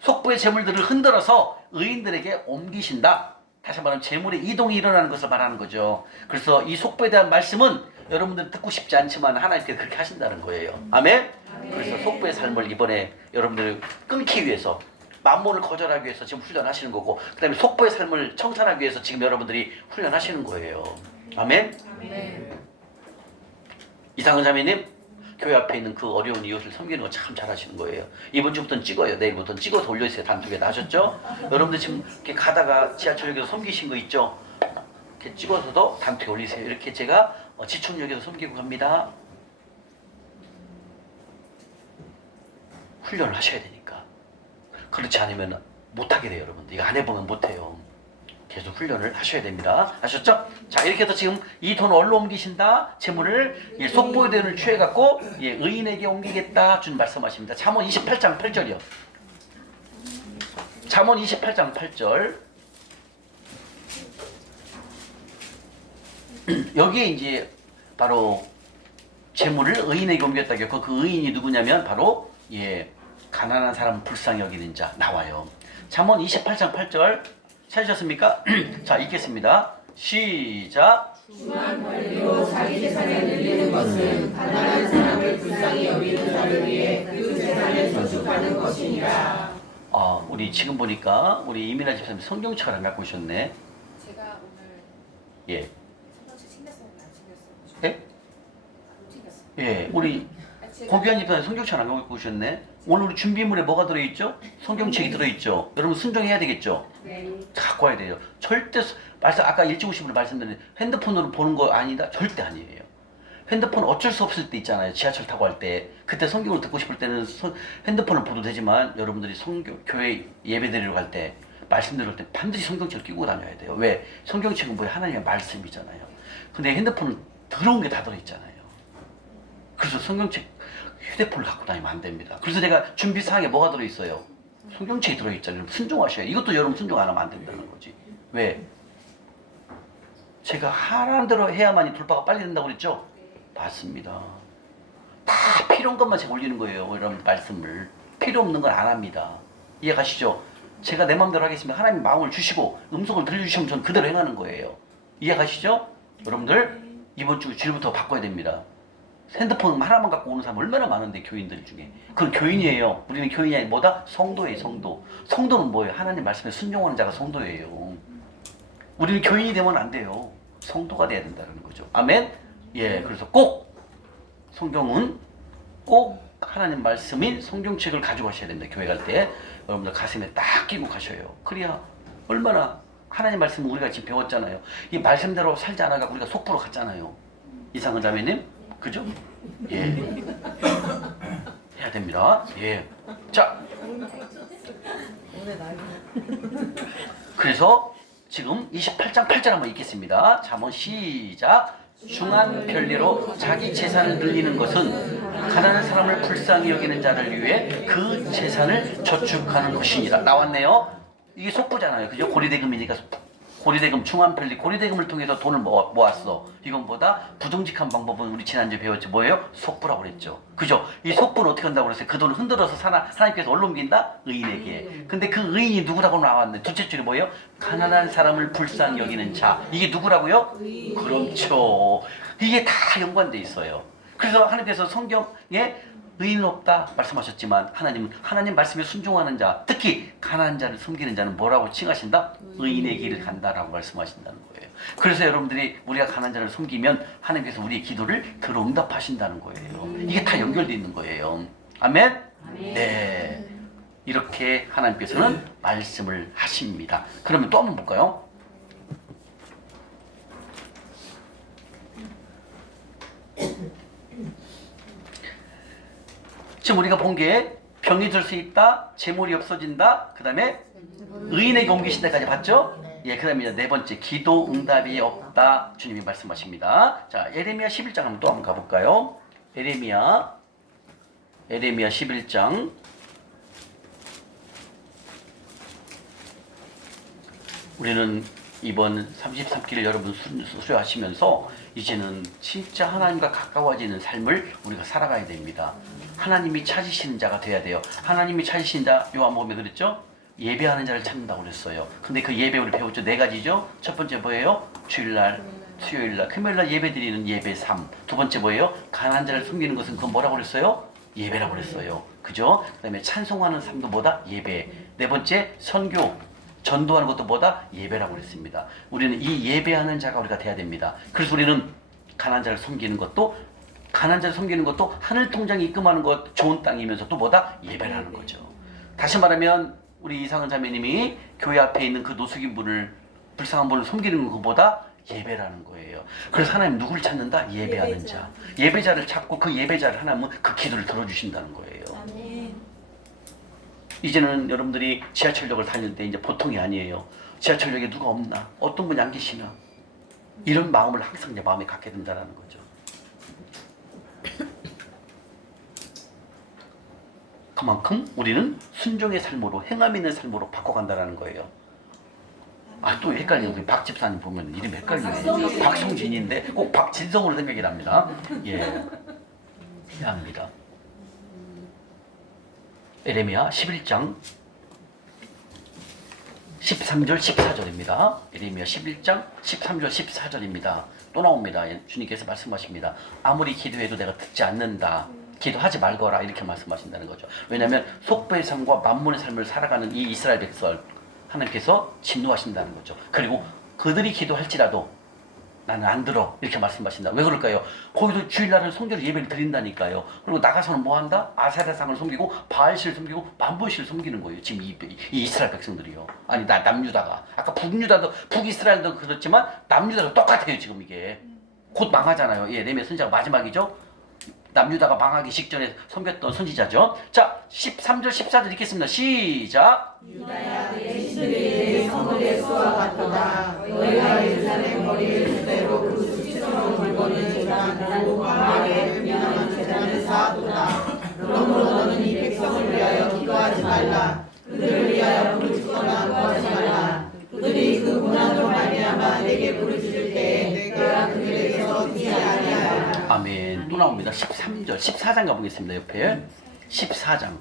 속부의 재물들을 흔들어서 의인들에게 옮기신다. 다시 말하면 재물의 이동이 일어나는 것을 말하는 거죠. 그래서 이 속부에 대한 말씀은 여러분들 듣고 싶지 않지만 하나님께서 그렇게 하신다는 거예요. 아멘? 그래서 속부의 삶을 이번에 여러분들 끊기 위해서 만몬을 거절하기 위해서 지금 훈련하시는 거고 그 다음에 속부의 삶을 청산하기 위해서 지금 여러분들이 훈련하시는 거예요. 아멘? 이상은 자매님 교회 앞에 있는 그 어려운 이웃을 섬기는 거 참 잘하시는 거예요. 이번 주부터는 찍어요. 내일부터는 찍어서 올려주세요. 단톡에다 하셨죠? 여러분들 지금 이렇게 가다가 지하철역에서 섬기신 거 있죠? 이렇게 찍어서도 단톡에 올리세요. 이렇게 제가 지촌역에서 섬기고 갑니다. 훈련을 하셔야 되니까. 그렇지 않으면 못하게 돼요, 여러분들. 이거 안 해보면 못해요. 계속 훈련을 하셔야 됩니다. 아셨죠? 자, 이렇게 해서 지금 이 돈 어디로 옮기신다? 재물을 속보의 돈을 취해갖고 의인에게 옮기겠다. 주님 말씀하십니다. 잠언 28장 8절이요. 잠언 28장 8절. 여기에 이제 바로 재물을 의인에게 옮겼다고 했고 그 의인이 누구냐면 바로 가난한 사람 불쌍히 여기는 자 나와요. 잠언 28장 8절 찾으셨습니까? 자, 읽겠습니다. 시작. 중한 권리로 자기 재산을 늘리는 것은 가난한 사람을 불쌍히 여기는 자를 위해 그 재산을 저축하는 것이니라. 우리 지금 보니까 우리 이민아 집사님 성경책을 안 갖고 오셨네. 제가 오늘 예. 성경책 챙겼어요? 안 챙겼어요? 예? 안 챙겼어요. 예. 우리 고귀한 집사님 성경책 안 갖고 오셨네. 오늘 우리 준비물에 뭐가 들어있죠? 성경책이 들어있죠. 여러분 순종해야 되겠죠? 네. 갖고 와야 돼요. 절대 아까 일찍 오신 분 말씀드린 핸드폰으로 보는 거 아니다? 절대 아니에요. 핸드폰 어쩔 수 없을 때 있잖아요. 지하철 타고 할 때. 그때 성경을 듣고 싶을 때는 핸드폰을 보도 되지만 여러분들이 교회 예배 드리러 갈 때 말씀 들을 때 반드시 성경책을 끼고 다녀야 돼요. 왜? 성경책은 뭐예요? 하나님의 말씀이잖아요. 근데 핸드폰은 들어온 게 다 들어있잖아요. 그래서 성경책 휴대폰을 갖고 다니면 안 됩니다. 그래서 제가 준비사항에 뭐가 들어있어요? 성경책이 들어있잖아요. 순종하셔야. 이것도 여러분 순종 안 하면 안 된다는 거지. 왜? 제가 하라는 대로 해야만이 돌파가 빨리 된다고 그랬죠? 맞습니다. 다 필요한 것만 제가 올리는 거예요. 이런 말씀을. 필요 없는 건 안 합니다. 이해가시죠? 제가 내 마음대로 하겠습니다. 하나님 마음을 주시고 음성을 들려주시면 저는 그대로 행하는 거예요. 이해가시죠? 여러분들 이번 주 주일부터 바꿔야 됩니다. 핸드폰 하나만 갖고 오는 사람 얼마나 많은데 교인들 중에. 그건 교인이에요. 우리는 교인이 아니라 뭐다? 성도예요. 성도. 성도는 뭐예요? 하나님 말씀에 순종하는 자가 성도예요. 우리는 교인이 되면 안 돼요. 성도가 돼야 된다는 거죠. 아멘? 예, 그래서 꼭 성경은 꼭 하나님 말씀인 성경책을 가지고 가셔야 된다. 교회 갈 때 여러분들 가슴에 딱 끼고 가셔요. 그래야 얼마나 하나님 말씀을 우리가 지금 배웠잖아요. 이 말씀대로 살지 않아가 우리가 속부로 갔잖아요. 이상은 자매님, 그죠? 예, 해야 됩니다. 예, 자, 그래서 지금 28장 8절 한번 읽겠습니다. 자, 한번 시작. 중한 편리로 자기 재산을 늘리는 것은 가난한 사람을 불쌍히 여기는 자를 위해 그 재산을 저축하는 것이니라. 나왔네요. 이게 속부잖아요. 그죠? 고리대금이니까 고리대금, 중한 편리, 고리대금을 통해서 돈을 모았어. 이건보다 부정직한 방법은 우리 지난주에 배웠죠. 뭐예요? 속부라고 그랬죠. 그죠? 이 속부는 어떻게 한다고 그랬어요? 그 돈을 흔들어서 하나님께서 얼로 옮긴다? 의인에게. 근데 그 의인이 누구라고 나왔네? 둘째 줄이 뭐예요? 가난한 사람을 불쌍히 여기는 자. 이게 누구라고요? 그렇죠. 이게 다 연관돼 있어요. 그래서 하나님께서 성경에 의인은 없다 말씀하셨지만 하나님은 하나님 말씀에 순종하는 자, 특히 가난한 자를 섬기는 자는 뭐라고 칭하신다? 의인의 길을 간다라고 말씀하신다는 거예요. 그래서 여러분들이 우리가 가난한 자를 섬기면 하나님께서 우리의 기도를 들어 응답하신다는 거예요. 이게 다 연결되어 있는 거예요. 아멘? 네. 이렇게 하나님께서는 말씀을 하십니다. 그러면 또 한번 볼까요? 지금 우리가 본 게 병이 들 수 있다, 재물이 없어진다, 그 다음에 의인에게 옮기신다까지 봤죠? 예, 그 다음에 네 번째, 기도 응답이 없다, 주님이 말씀하십니다. 자, 에레미야 11장 한번 또 한번 가볼까요? 에레미야 11장. 우리는 이번 33기를 여러분 수료하시면서 이제는 진짜 하나님과 가까워지는 삶을 우리가 살아가야 됩니다. 하나님이 찾으시는 자가 돼야 돼요. 하나님이 찾으신 자, 요한복음에 그랬죠? 예배하는 자를 찾는다고 그랬어요. 근데 그 예배 우리 배웠죠? 네 가지죠? 첫 번째 뭐예요? 주일날, 수요일날, 금요일날 예배 드리는 예배 3. 두 번째 뭐예요? 가난한 자를 섬기는 것은 그건 뭐라고 그랬어요? 예배라고 그랬어요. 그죠? 그 다음에 찬송하는 삶도 뭐다? 예배. 네 번째, 선교, 전도하는 것도 뭐다? 예배라고 그랬습니다. 우리는 이 예배하는 자가 우리가 돼야 됩니다. 그래서 우리는 가난한 자를 섬기는 것도 하늘 통장이 입금하는 것, 좋은 땅이면서 또 뭐다? 예배라는 거죠. 다시 말하면 우리 이상은 자매님이 교회 앞에 있는 그 노숙인 분을, 불쌍한 분을 섬기는 것보다 예배라는 거예요. 그래서 하나님 누구를 찾는다? 예배하는 자. 예배자를 찾고 그 예배자를 하나님은 그 기도를 들어주신다는 거예요. 이제는 여러분들이 지하철역을 다닐 때 이제 보통이 아니에요. 지하철역에 누가 없나? 어떤 분이 안 계시나? 이런 마음을 항상 내 마음에 갖게 된다는 거죠. 그만큼 우리는 순종의 삶으로, 행함 있는 삶으로 바꿔간다는 거예요. 아, 또 헷갈리는 거예요. 박 집사님 보면 이름이 헷갈리네요. 박성진인데 꼭 박진성으로 생각이 납니다. 예, 해야 합니다. 에레미야 11장 13절 14절입니다. 에레미야 11장 13절 14절입니다. 또 나옵니다. 주님께서 말씀하십니다. 아무리 기도해도 내가 듣지 않는다. 기도하지 말거라 이렇게 말씀하신다는 거죠. 왜냐하면 속배의 삶과 만문의 삶을 살아가는 이 이스라엘 백성 하나님께서 진노하신다는 거죠. 그리고 그들이 기도할지라도 나는 안 들어 이렇게 말씀하신다. 왜 그럴까요? 거기도 주일날은 성전 예배를 드린다니까요. 그리고 나가서는 뭐 한다? 아세라상을 섬기고 바알신을 섬기고 만본신을 섬기는 거예요. 지금 이 이스라엘 백성들이요. 아니 남유다가 아까 북유다도 북이스라엘도 그렇지만 남유다도 똑같아요. 지금 이게 곧 망하잖아요. 예, 네미야 선지자가 마지막이죠. 남유다가 망하기 직전에 섬겼던 선지자죠. 자, 13절 14절 읽겠습니다. 시작. 유다야 내 신들이 성읍의 수와 같도다. 너희가 예루살렘 거리를 그대로 그 수치스러운 물건을 제단하고 광야에 분명한 제단을 쌓았도다. 그러므로 너는 이 백성을 위하여 기도하지 말라. 그들을 위하여 부르짖거나 구하지 말라. 그들이 그 고난으로 말미암아 내게 부르짖을 때에 내가 그들에게서 듣지 아니하리라. 아멘. 또 나옵니다. 13절 14장 가보겠습니다. 옆에 14장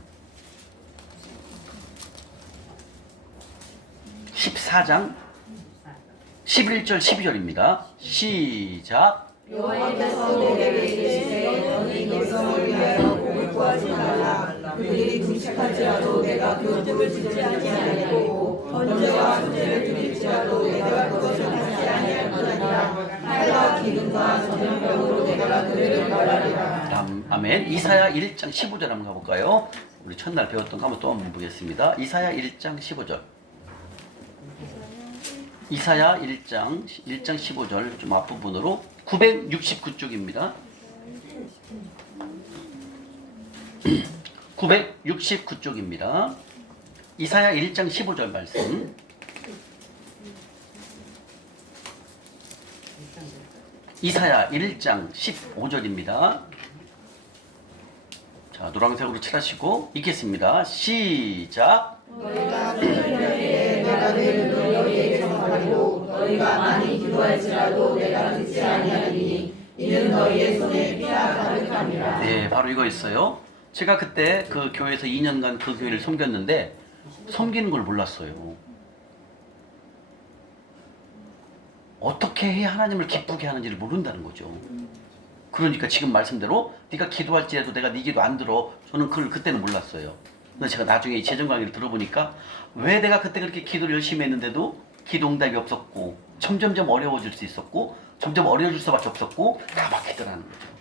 11절 12절입니다. 시작. 여호와께서 내게 이르시되 너는 백성을 위하여 복을 구하지 말라. 그들이 금식할지라도 내가 그 복을 듣지 아니하고 번제와 소제를 드릴지라도 내가 그것을 받지 아니할 것이라. 칼과 기근과 전염병으로 내가 그들을 멸하리라. 아멘. 이사야 1장 15절 한번 가볼까요? 우리 첫날 배웠던 거 한번 또 한번 보겠습니다. 이사야 1장 15절. 이사야 1장 15절 좀 앞부분으로 969쪽입니다. 969쪽입니다. 이사야 1장 15절 말씀. 이사야 1장 15절입니다. 자, 노란색으로 칠하시고 읽겠습니다. 시작. 너희가 그들에게 내가 늘 너희에게 정하고 너희가 많이 기도할지라도 내가 듣지 아니하리니 이는 너희의 손에 피가 가득함이라. 네, 바로 이거 있어요. 제가 그때 그 교회에서 2년간 그 교회를 섬겼는데 섬기는 걸 몰랐어요. 어떻게 해야 하나님을 기쁘게 하는지를 모른다는 거죠. 그러니까 지금 말씀대로 네가 기도할지라도 내가 네 기도 안 들어. 저는 그걸 그때는 몰랐어요. 근데 제가 나중에 이 재정 강의를 들어보니까 왜 내가 그때 그렇게 기도를 열심히 했는데도 기도 응답이 없었고 점점점 어려워질 수 있었고 점점 어려워질 수밖에 없었고 다 막히더라는 거죠.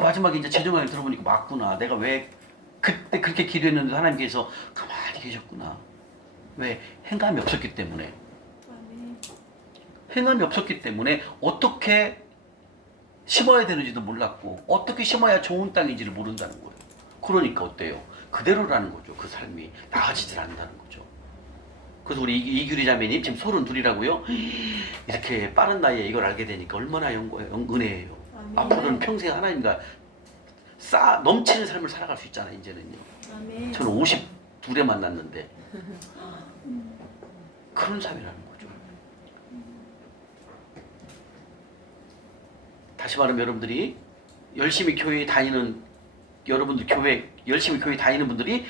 마지막에 이제 재정 강의를 들어보니까 맞구나. 내가 왜 그때 그렇게 기도했는데 하나님께서 가만히 계셨구나. 왜? 행감이 없었기 때문에. 행함이 없었기 때문에 어떻게 심어야 되는지도 몰랐고 어떻게 심어야 좋은 땅인지를 모른다는 거예요. 그러니까 어때요? 그대로라는 거죠. 그 삶이 나아지질 않는다는 거죠. 그래서 우리 이규리 자매님 지금 32이라고요. 이렇게 빠른 나이에 이걸 알게 되니까 얼마나 은혜예요. 앞으로는 평생 하나님과 넘치는 삶을 살아갈 수 있잖아요. 이제는요. 아멘. 저는 52에 만났는데 그런 삶이라는 거죠. 다시 말하면 여러분들이 열심히 교회 다니는 여러분들 열심히 교회 다니는 분들이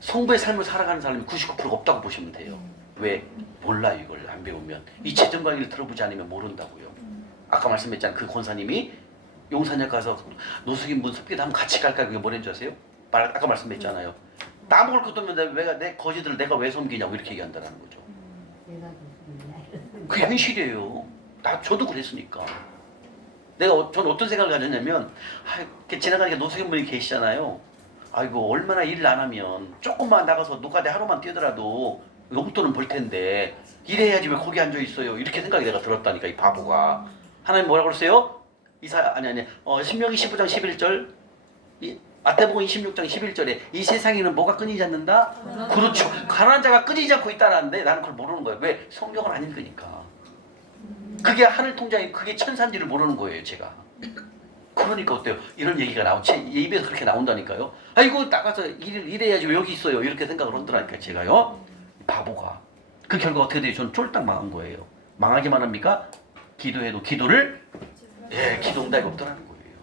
성부의 삶을 살아가는 사람이 99%가 없다고 보시면 돼요. 왜? 몰라요. 이걸 안 배우면. 이 재정 강의를 들어보지 않으면 모른다고요. 아까 말씀했잖아요. 그 권사님이 용산역 가서 노숙인 분 섭기도 한번 같이 갈까? 그게 뭐랬는지 아세요? 아까 말씀했잖아요. 나 먹을 것도 없는데 내 거지들을 내가 왜 섬기냐고 이렇게 얘기한다는 거죠. 그게 현실이에요. 저도 그랬으니까. 저는 어떤 생각을 가졌냐면, 이렇게 지나가니까 노숙인분이 계시잖아요. 아이고, 얼마나 일을 안 하면, 조금만 나가서 노가대 하루만 뛰더라도 용돈은 벌 텐데, 일해야지 왜 거기 앉아 있어요. 이렇게 생각이 내가 들었다니까, 이 바보가. 하나님 뭐라고 그랬어요? 신명기 15장 11절, 마태복음 26장 11절에 이 세상에는 뭐가 끊이지 않는다? 그렇죠. 가난한 자가 끊이지 않고 있다는데 나는 그걸 모르는 거예요. 왜? 성경을 안 읽으니까. 그게 하늘 통장이 그게 천산지를 모르는 거예요, 제가. 그러니까 어때요? 이런 얘기가 제 입에서 그렇게 나온다니까요. 아이고 나가서 일해야지 왜 여기 있어요? 이렇게 생각을 한다니까 제가요. 바보가. 그 결과 어떻게 돼요? 저는 쫄딱 망한 거예요. 망하기만 합니까? 기도해도 기도를 기도 응답이 없더라는 거예요.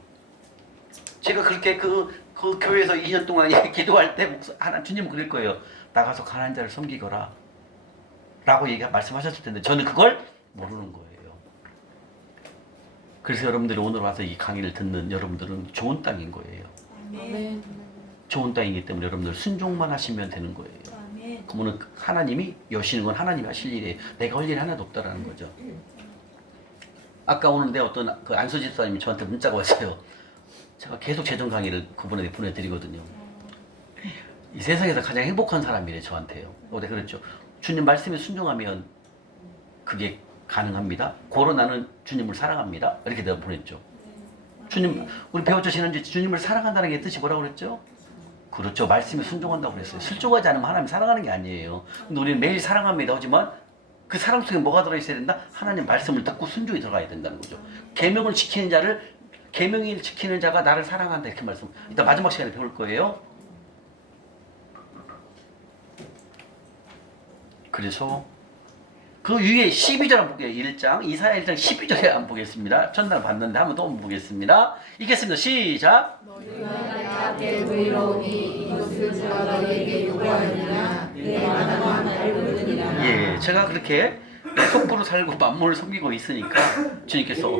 제가 그렇게 그 교회에서 2년 동안 기도할 때 주님은 그럴 거예요. 나가서 가난한 자를 섬기거라 라고 말씀하셨을 텐데 저는 그걸 모르는 거예요. 그래서 여러분들이 오늘 와서 이 강의를 듣는 여러분들은 좋은 땅인 거예요. 아멘. 좋은 땅이기 때문에 여러분들 순종만 하시면 되는 거예요. 아멘. 그러면 하나님이 여시는 건 하나님이 하실 일이에요. 내가 할 일이 하나도 없다라는 거죠. 아까 오는데 어떤 그 안수 집사님이 저한테 문자가 왔어요. 제가 계속 재정 강의를 그분에게 보내드리거든요. 이 세상에서 가장 행복한 사람이래 저한테요. 어제 그랬죠. 주님 말씀에 순종하면 그게 가능합니다. 고로 나는 주님을 사랑합니다. 이렇게 내가 보냈죠. 주님, 우리 배웠죠 지난주에 주님을 사랑한다는 게 뜻이 뭐라고 그랬죠? 그렇죠. 말씀에 순종한다고 그랬어요. 순종하지 않으면 하나님 사랑하는 게 아니에요. 근데 우리는 매일 사랑합니다. 하지만 그 사랑 속에 뭐가 들어있어야 된다? 하나님 말씀을 듣고 순종이 들어가야 된다는 거죠. 계명을 지키는 자를 계명을 지키는 자가 나를 사랑한다 이렇게 말씀. 이따 마지막 시간에 배울 거예요. 그래서 그 위에 12절 한번 볼게요. 1장 이사야 1장 12절에 한번 보겠습니다. 전날 봤는데 한번 또 한번 보겠습니다. 읽겠습니다. 시작. 너희가 내 앞에 의로우니 이것을 주가 너희에게 요구하느냐 내 마당만 알고느니라. 예, 제가 그렇게 속부로 살고 만물을 섬기고 있으니까 주님께서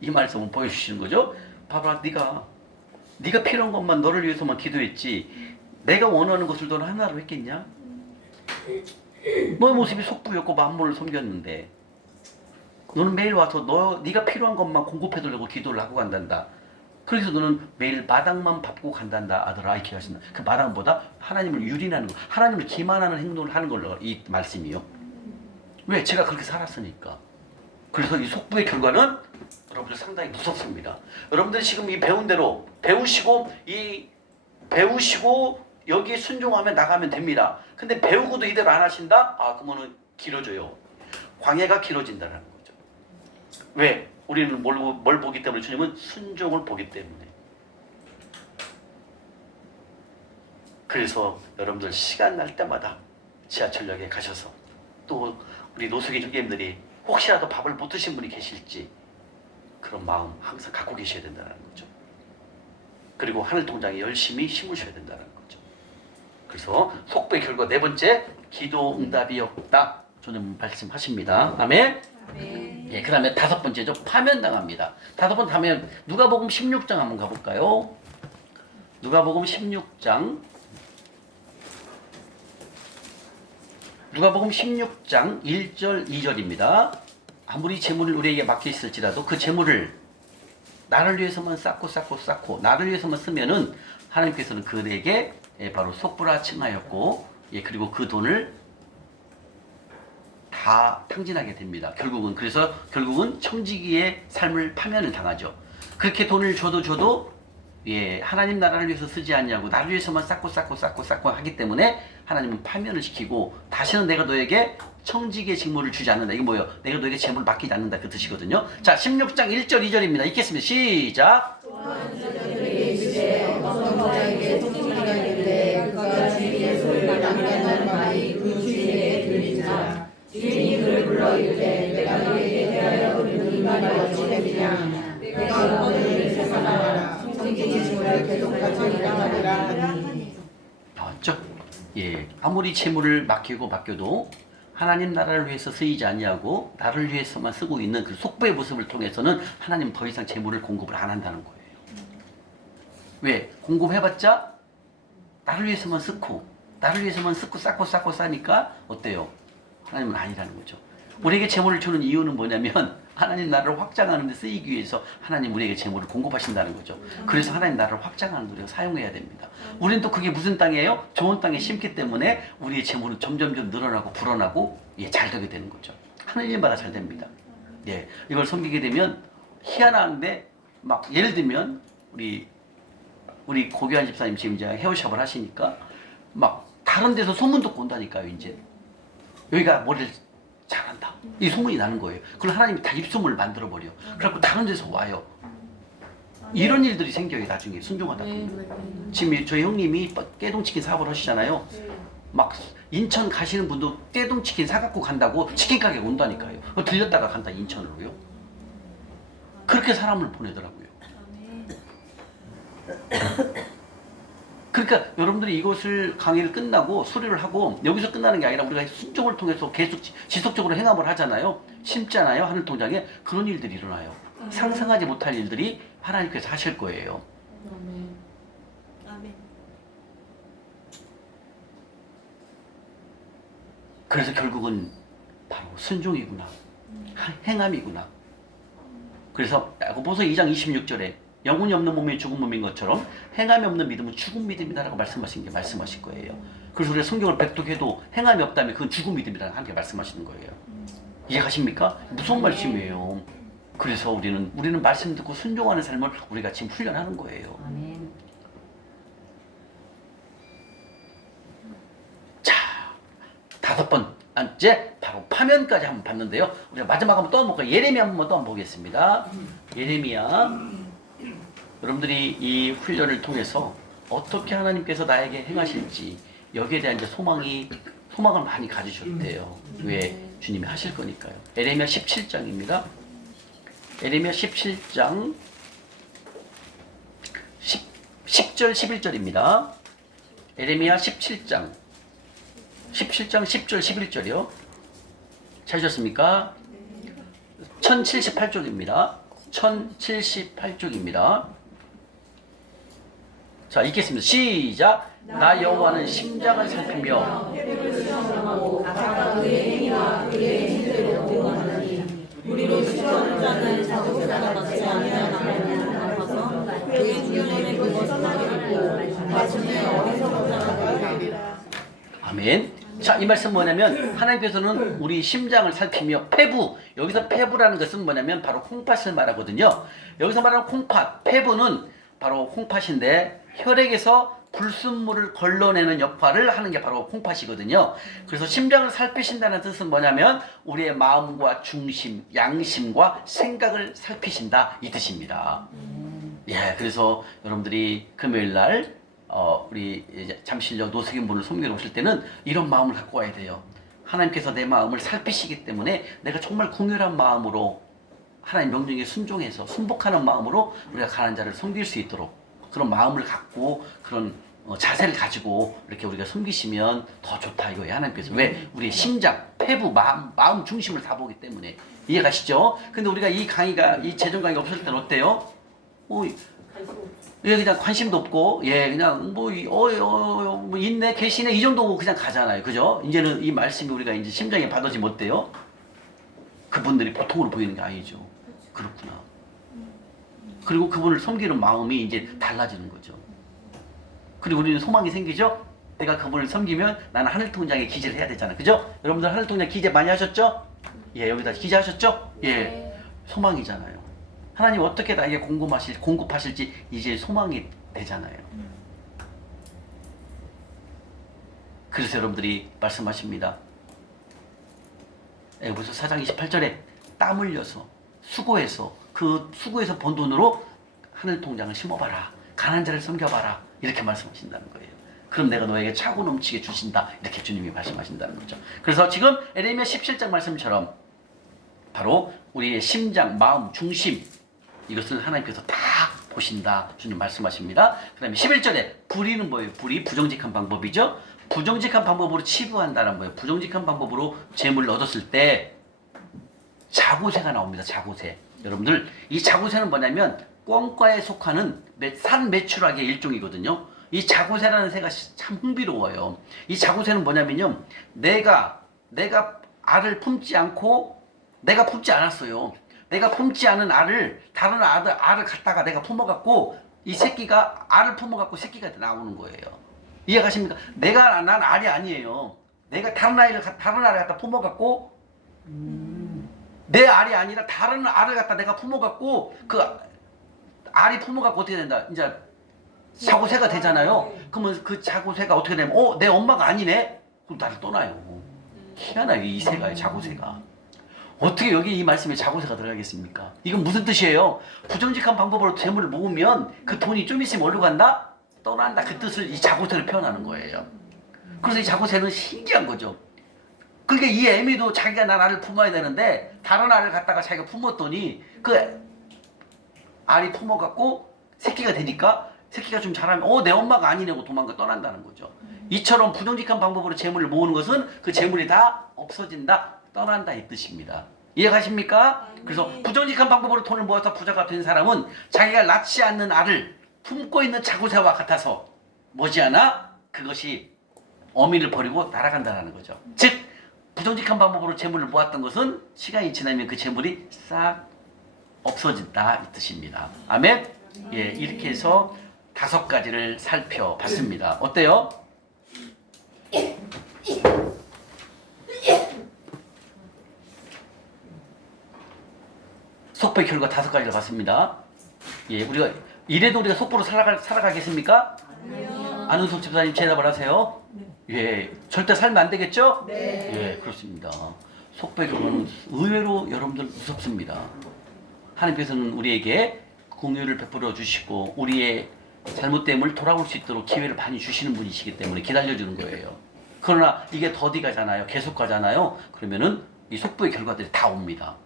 이 말씀을 보여주시는 거죠. 봐봐, 네가 필요한 것만 너를 위해서만 기도했지 내가 원하는 것을 너는 하나로 했겠냐? 너의 모습이 속부였고 만물을 섬겼는데 너는 매일 와서 네가 필요한 것만 공급해달라고 기도를 하고 간단다. 그래서 너는 매일 마당만 밟고 간단다 아들아 이렇게 하신다. 그 마당보다 하나님을 유린하는 거, 하나님을 기만하는 행동을 하는 걸로 이 말씀이요. 왜? 제가 그렇게 살았으니까. 그래서 이 속부의 결과는 여러분들 상당히 무섭습니다. 여러분들이 지금 이 배운 대로 배우시고 여기에 순종하면 나가면 됩니다. 근데 배우고도 이대로 안 하신다? 아, 그러면은 길어져요. 광야가 길어진다는 거죠. 왜? 우리는 뭘 보기 때문에 주님은 순종을 보기 때문에. 그래서 여러분들 시간 날 때마다 지하철역에 가셔서 또 우리 노숙의 주님들이 혹시라도 밥을 못 드신 분이 계실지 그런 마음 항상 갖고 계셔야 된다는 거죠. 그리고 하늘 동장에 열심히 심으셔야 된다는 거죠. 그래서 속부의 결과 네 번째 기도 응답이 없다. 주님 말씀하십니다. 아멘. 예, 그 다음에 다섯 번째죠. 파면당합니다. 다섯 번 다음에 누가복음 16장 한번 가볼까요? 누가복음 16장 1절 2절입니다. 아무리 재물을 우리에게 맡겨 있을지라도 그 재물을 나를 위해서만 쌓고 나를 위해서만 쓰면은 하나님께서는 그에게 바로 속부라 칭하였고, 예, 그리고 그 돈을 다 탕진하게 됩니다. 결국은 청지기의 삶을 파면을 당하죠. 그렇게 돈을 줘도 예, 하나님 나라를 위해서 쓰지 않냐고 나를 위해서만 쌓고 하기 때문에 하나님은 파면을 시키고 다시는 내가 너에게 청지기의 직무를 주지 않는다. 이게 뭐예요? 내가 너에게 재물을 맡기지 않는다 그 뜻이거든요. 자, 16장 1절 2절입니다. 읽겠습니다. 시작. 어떤 자에게 청지기가 있는데 그가 주인의 소유를 낭비한다는 말이 그 주인에게 들리자 주인이 그를 불러 이르되 내가 너에게 대하여 그는 이 말이 어찌 됨이냐 내가 너를 위해서 살아라 청지기 직무를 계속하리라 하니. 나왔죠? 예, 아무리 재물을 맡겨도 하나님 나라를 위해서 쓰이지 아니하고 나를 위해서만 쓰고 있는 그 속부의 모습을 통해서는 하나님 더 이상 재물을 공급을 안 한다는 거예요. 왜? 공급해봤자 나를 위해서만 쌓고 쌓고 싸니까 어때요? 하나님은 아니라는 거죠. 우리에게 재물을 주는 이유는 뭐냐면 하나님 나라를 확장하는 데 쓰이기 위해서 하나님 우리에게 재물을 공급하신다는 거죠. 그래서 하나님 나라를 확장하는 데 우리가 사용해야 됩니다. 우리는 또 그게 무슨 땅이에요? 좋은 땅에 심기 때문에 우리의 재물은 점점점 늘어나고 불어나고 예, 잘 되게 되는 거죠. 하는 일마다 잘 됩니다. 예, 이걸 섬기게 되면 희한한데 막 예를 들면 우리 고교한 집사님 지금 이제 헤어샵을 하시니까 막 다른 데서 소문 듣고 온다니까요. 이제 여기가 머리를 잘한다 이 소문이 나는 거예요. 그걸 하나님이 다 입소문을 만들어버려. 그래갖고 다른 데서 와요. 이런 일들이 생겨요. 나중에 순종하다 보면. 지금 저희 형님이 깨동치킨 사업을 하시잖아요. 막 인천 가시는 분도 깨동치킨 사갖고 간다고 치킨 가게에 온다니까요. 들렸다가 간다 인천으로요. 그렇게 사람을 보내더라고요. 그러니까 여러분들이 이것을 강의를 끝나고 수료를 하고 여기서 끝나는 게 아니라 우리가 순종을 통해서 계속 지속적으로 행함을 하잖아요. 심잖아요. 하늘통장에. 그런 일들이 일어나요. 상상하지 못할 일들이 하나님께서 하실 거예요. 아멘. 아멘. 그래서 결국은 바로 순종이구나. 행함이구나. 그래서 야고보서 2장 26절에 영혼이 없는 몸이 죽은 몸인 것처럼 행함이 없는 믿음은 죽은 믿음이다라고 말씀하신 거예요. 그래서 우리가 성경을 백독해도 행함이 없다면 그건 죽은 믿음이라고 하나님께 말씀하시는 거예요. 이해가십니까? 무서운 말씀이에요. 그래서 우리는 말씀 듣고 순종하는 삶을 우리가 지금 훈련하는 거예요. 아멘. 자, 5번째 바로 파면까지 한번 봤는데요. 우리가 마지막 한번 또 한번 볼까요? 예레미야 한번 또 한번 보겠습니다. 예레미야. 여러분들이 이 훈련을 통해서 어떻게 하나님께서 나에게 행하실지 여기에 대한 이제 소망을 많이 가지셨대요. 왜? 주님이 하실 거니까요. 예레미야 17장입니다. 예레미야 17장 10절 11절입니다. 예레미야 17장 10절 11절이요. 찾으셨습니까? 1078쪽입니다. 1078쪽입니다. 자, 읽겠습니다. 시작. 나 여호와는 심장을 살피며 각각 그의 행위와 그의 행대로 보응하나니 우리로 시험을 자는 자동사가 받지 아니하나니 아파서 그의 주변에 그것을 선하게 듣고 마침내 어리석은 자가 되리라. 아멘. 자, 이 말씀 뭐냐면 하나님께서는 우리 심장을 살피며 폐부, 여기서 폐부라는 것은 뭐냐면 바로 콩팥을 말하거든요. 여기서 말하는 콩팥, 폐부는 바로 콩팥인데 혈액에서 불순물을 걸러내는 역할을 하는 게 바로 콩팥이거든요. 그래서 심장을 살피신다는 뜻은 뭐냐면 우리의 마음과 중심, 양심과 생각을 살피신다 이 뜻입니다. 예, 그래서 여러분들이 금요일 날 우리 이제 잠실역 노숙인분을 섬기러 오실 때는 이런 마음을 갖고 와야 돼요. 하나님께서 내 마음을 살피시기 때문에 내가 정말 궁휼한 마음으로 하나님 명령에 순종해서 순복하는 마음으로 우리가 가난한 자를 섬길 수 있도록 그런 마음을 갖고 그런 자세를 가지고 이렇게 우리가 섬기시면 더 좋다 이거예요. 하나님께서 왜? 우리의 심장, 폐부, 마음 중심을 다 보기 때문에. 이해가시죠? 근데 우리가 이 재정 강의가 없을 때는 어때요? 예, 그냥 관심도 없고, 예, 그냥 뭐 있네, 계시네 이 정도 그냥 가잖아요. 그죠? 이제는 이 말씀이 우리가 이제 심장에 받아지 못돼요. 그분들이 보통으로 보이는 게 아니죠. 그렇구나. 그리고 그분을 섬기는 마음이 이제 달라지는 거죠. 그리고 우리는 소망이 생기죠? 내가 그분을 섬기면 나는 하늘통장에 기재를 해야 되잖아. 그죠? 여러분들 하늘통장 기재 많이 하셨죠? 예, 여기다 기재하셨죠? 예. 소망이잖아요. 하나님 어떻게 나에게 공급하실지 이제 소망이 되잖아요. 그래서 여러분들이 말씀하십니다. 에베소 4장 28절에 땀 흘려서 수고해서 그 수고해서 번 돈으로 하늘통장을 심어봐라. 가난한 자를 섬겨봐라. 이렇게 말씀하신다는 거예요. 그럼 내가 너에게 차고 넘치게 주신다. 이렇게 주님이 말씀하신다는 거죠. 그래서 지금 에레미야 17장 말씀처럼 바로 우리의 심장, 마음, 중심 이것을 하나님께서 다 보신다. 주님 말씀하십니다. 그 다음에 11절에 불의는 뭐예요? 불의, 부정직한 방법이죠. 부정직한 방법으로 치부한다는 거예요. 부정직한 방법으로 재물을 얻었을 때 자고세가 나옵니다. 자고세. 여러분들 이 자고세는 뭐냐면 꽝과에 속하는 산매출학의 일종이거든요. 이 자고세라는 새가 참 흥미로워요. 이 자고세는 뭐냐면요. 내가 알을 품지 않고 내가 품지 않았어요. 내가 품지 않은 알을 다른 알을 갖다가 내가 품어갖고 이 새끼가 알을 품어갖고 새끼가 나오는 거예요. 이해가십니까? 난 알이 아니에요. 내가 다른 알을 갖다 품어갖고 내 알이 아니라 다른 알을 갖다 내가 품어갖고 그 알이 품어갖고 어떻게 된다? 이제 자고새가 되잖아요. 그러면 그 자고새가 어떻게 되면 내 엄마가 아니네? 그럼 나를 떠나요. 희한해요. 이 새가 자고새가. 어떻게 여기 이 말씀에 자고새가 들어가겠습니까? 이건 무슨 뜻이에요? 부정직한 방법으로 재물을 모으면 그 돈이 좀 있으면 어디로 간다? 떠난다. 그 뜻을 이 자고새를 표현하는 거예요. 그래서 이 자고새는 신기한 거죠. 그러니까 이 애미도 자기가 난 알을 품어야 되는데 다른 알을 갖다가 자기가 품었더니 그 알이 품어갖고 새끼가 되니까 새끼가 좀 잘하면 내 엄마가 아니냐고 도망가 떠난다는 거죠. 이처럼 부정직한 방법으로 재물을 모으는 것은 그 재물이 다 없어진다, 떠난다 이 뜻입니다. 이해가십니까? 그래서 부정직한 방법으로 돈을 모아서 부자가 된 사람은 자기가 낳지 않는 알을 품고 있는 자구새와 같아서 머지않아 그것이 어미를 버리고 날아간다는 거죠. 즉 부정직한 방법으로 재물을 모았던 것은 시간이 지나면 그 재물이 싹 없어진다 이 뜻입니다. 아멘? 예, 이렇게 해서 5가지를 살펴봤습니다. 어때요? 속보의 결과 5가지를 봤습니다. 예, 이래도 우리가 속보로 살아가겠습니까? 아니요. 안은석 집사님 대답을 하세요. 예, 절대 살면 안 되겠죠? 네. 예, 그렇습니다. 속보의 결과는 의외로 여러분들 무섭습니다. 하나님께서는 우리에게 공유를 베풀어 주시고 우리의 잘못됨을 돌아올 수 있도록 기회를 많이 주시는 분이시기 때문에 기다려주는 거예요. 그러나 이게 더디 가잖아요. 계속 가잖아요. 그러면은 이 속보의 결과들이 다 옵니다.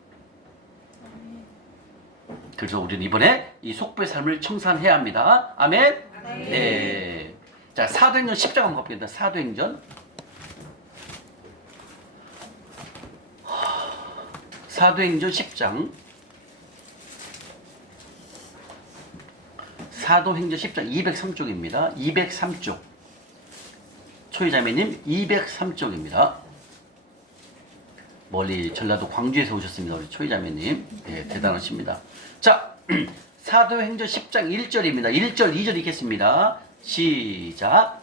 그래서 우리는 이번에 이 속보의 삶을 청산해야 합니다. 아멘? 네. 자, 사도행전 10장 한번 볼게요. 사도행전. 사도행전 10장. 사도행전 10장 203쪽입니다. 203쪽. 초이자매님 203쪽입니다. 멀리 전라도 광주에서 오셨습니다. 우리 초이자매님. 예, 대단하십니다. 자, 사도행전 10장 1절입니다. 1절, 2절 읽겠습니다. 시작.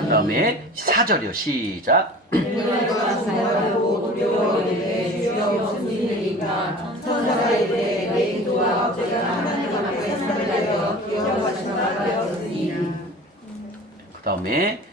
그 다음에 4절이요. 시작. 그 다음에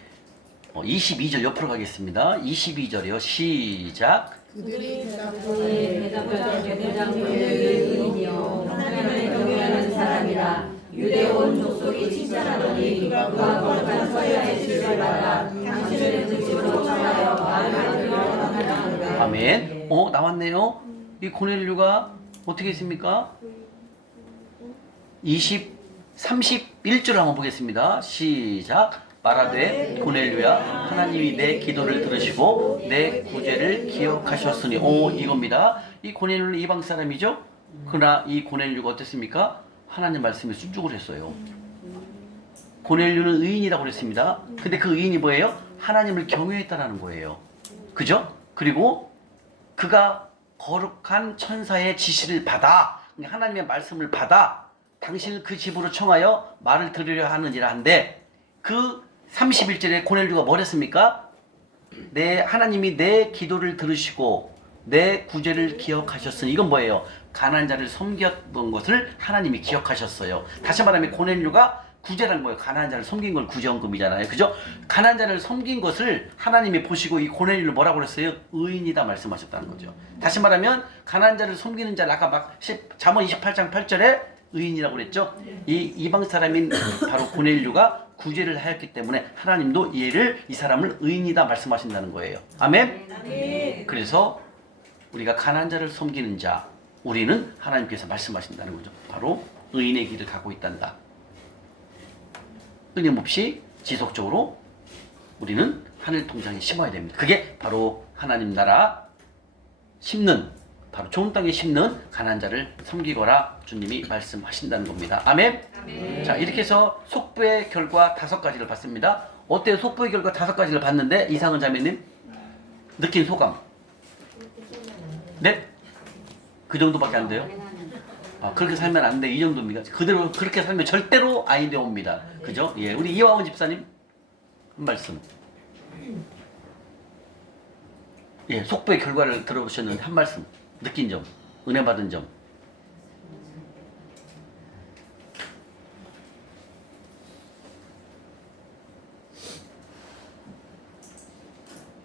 22절 옆으로 가겠습니다. 22절이요. 시작. 그들이 대답하되 대장로의 하나님을 경외하는 사람이라 유대 온 족속이 칭찬하더니 그가 거룩한 서야의 지시를 받아 당신을 그 집으로 청하여 마음을 들여다보는가. 아멘. 나왔네요. 이 고넬료가 어떻게 했습니까? 31절 한번 보겠습니다. 시작. 말하되 고넬료야 하나님이 내 기도를 들으시고 내 구제를 기억하셨으니 이겁니다. 이 고넬료는 이방 사람이죠. 그러나 이 고넬료가 어땠습니까? 하나님 말씀에 순종을 했어요. 고넬료는 의인이라고 그랬습니다. 근데 그 의인이 뭐예요? 하나님을 경외했다라는 거예요. 그죠? 그리고 그가 거룩한 천사의 지시를 받아, 하나님의 말씀을 받아 당신을 그 집으로 청하여 말을 들으려 하느니라 한데, 그 31절에 고넬료가 뭘 했습니까? 하나님이 내 기도를 들으시고 내 구제를 기억하셨으니, 이건 뭐예요? 가난한 자를 섬겼던 것을 하나님이 기억하셨어요. 다시 말하면 고넬료가 구제란 뭐예요? 가난한 자를 섬긴 걸 구제헌금이잖아요. 그죠? 가난한 자를 섬긴 것을 하나님이 보시고 이 고넬료를 뭐라고 그랬어요? 의인이다 말씀하셨다는 거죠. 다시 말하면 가난한 자를 섬기는 자를 아까 잠언 28장 8절에 의인이라고 그랬죠? 이 이방 사람인 바로 고넬료가 구제를 하였기 때문에 하나님도 이 사람을 의인이다 말씀하신다는 거예요. 아멘? 그래서 우리가 가난한 자를 섬기는 자, 우리는 하나님께서 말씀하신다는 거죠. 바로 의인의 길을 가고 있단다. 끊임없이 지속적으로 우리는 하늘 통장에 심어야 됩니다. 그게 바로 하나님 나라 심는, 바로 좋은 땅에 심는 가난한 자를 섬기거라 주님이 말씀하신다는 겁니다. 아멘? 아멘. 자, 이렇게 해서 속보의 결과 5가지를 봤습니다. 어때요? 속보의 결과 5가지를 봤는데 이상은 자매님 느낀 소감? 네? 그 정도밖에 안 돼요? 그렇게 살면 안 돼. 이 정도입니다. 그대로 그렇게 살면 절대로 아이디어 옵니다. 그죠? 예, 우리 이화원 집사님 한 말씀. 예, 속보의 결과를 들어보셨는데 한 말씀. 느낀 점, 은혜 받은 점.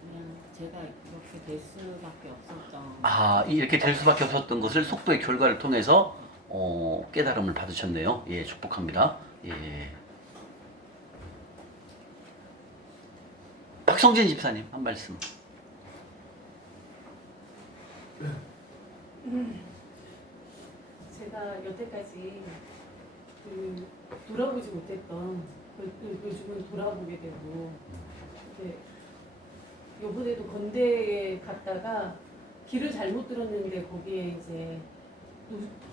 그냥 제가 이렇게 될 수밖에 없었죠. 이렇게 될 수밖에 없었던 것을 속보의 결과를 통해서 깨달음을 받으셨네요. 예, 축복합니다. 예. 박성진 집사님 한 말씀. 제가 여태까지 돌아보지 못했던 요즘은 돌아보게 되고, 근데 요번에도 건대에 갔다가 길을 잘못 들었는데 거기에 이제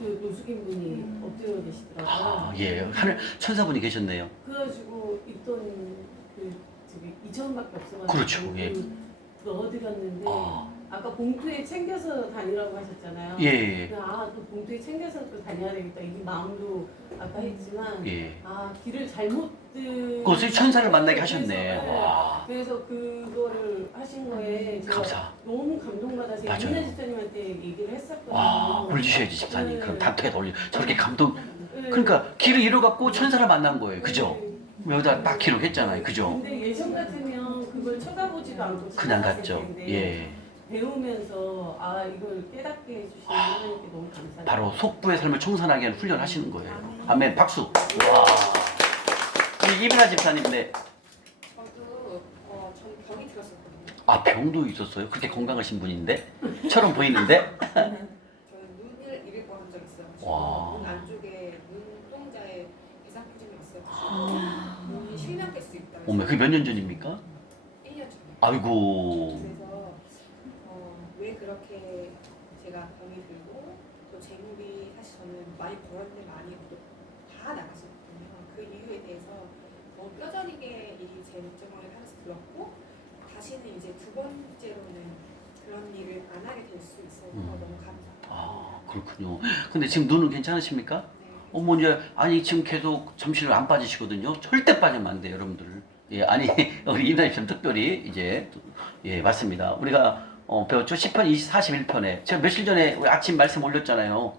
노숙인 분이 엎드려 계시더라고요. 아, 예, 하늘 천사분이 계셨네요. 그래가지고 있던 저기 2,000원밖에 없어가지고 그렇죠, 예. 넣어드렸는데 아, 아까 봉투에 챙겨서 다니라고 하셨잖아요. 예, 또 봉투에 챙겨서 또 다녀야 되겠다. 이 마음도 아까 했지만 예. 길을 잘못 그것을 천사를 만나게 하셨네. 그래서, 와, 그래서 그거를 하신 거에 제가 감사. 너무 감동받아서 맞아요. 이민아 집사님한테 얘기를 했었거든요. 와, 올리셔야지 집사님. 네. 그럼 단톡에 올려. 저렇게 감동. 네. 그러니까 길을 잃어갖고 천사를 만난 거예요. 그죠? 네. 여기다 딱 기록했잖아요. 그죠? 근데 예전 같으면 그걸 쳐다보지도 않고 그냥 지나갔을 갔죠. 텐데 예. 배우면서 이걸 깨닫게 해주신 하나님께 너무 감사해요. 바로 속부의 삶을 청산하게 하는 훈련을 하시는 거예요. 아멘. 박수. 와. 우리 이민아 집사님인데, 저도 저는 병이 들었었거든요. 아, 병도 있었어요? 그렇게 건강하신 분인데? 처럼 보이는데? 저는 눈을 잃을 뻔한 적 있어요. 와. 눈 안쪽에 눈동자에 대상포진이 있어요. 눈이 실명될 수 있다. 어머, 그게 몇 년 전입니까? 1년 전에. 아이고. 그래서 왜 그렇게 제가 병이 들고 또 재물이 사실 저는 많이 벌었는데 많이 또 다 나갔었거든요. 그 이유에 대해서 너무 뼈저리게 이 재물증을 하면서 들었고 다시는 이제 두 번째로는 그런 일을 안 하게 될 수 있어서 너무 감사합니다. 아, 그렇군요. 근데 지금 눈은 괜찮으십니까? 네. 어머, 이제, 아니, 지금 계속 잠시를 안 빠지시거든요. 절대 빠지면 안 돼요, 여러분들. 예, 아니, 우리 이민아 집사님 특별히 이제, 예, 맞습니다. 우리가, 배웠죠? 10편 41편에. 제가 며칠 전에 우리 아침 말씀 올렸잖아요.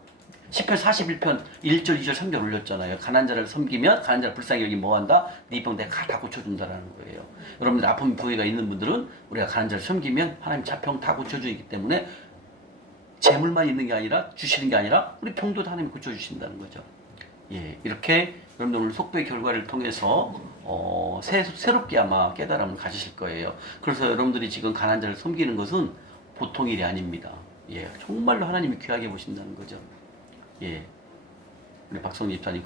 10편 41편 1절, 2절, 3절 올렸잖아요. 가난한 자를 섬기면 가난한 자를 불쌍히 여기 뭐한다? 네 병 내가 다 고쳐준다라는 거예요. 여러분들 아픈 부위가 있는 분들은 우리가 가난한 자를 섬기면 하나님 자평 다 고쳐주기 때문에 재물만 있는 게 아니라 주시는 게 아니라 우리 병도 다 하나님 고쳐주신다는 거죠. 예, 이렇게 여러분들 오늘 속부의 결과를 통해서 새롭게 아마 깨달음을 가지실 거예요. 그래서 여러분들이 지금 가난한 자를 섬기는 것은 보통 일이 아닙니다. 예, 정말로 하나님이 귀하게 보신다는 거죠. 예, 우리 박성리 집사님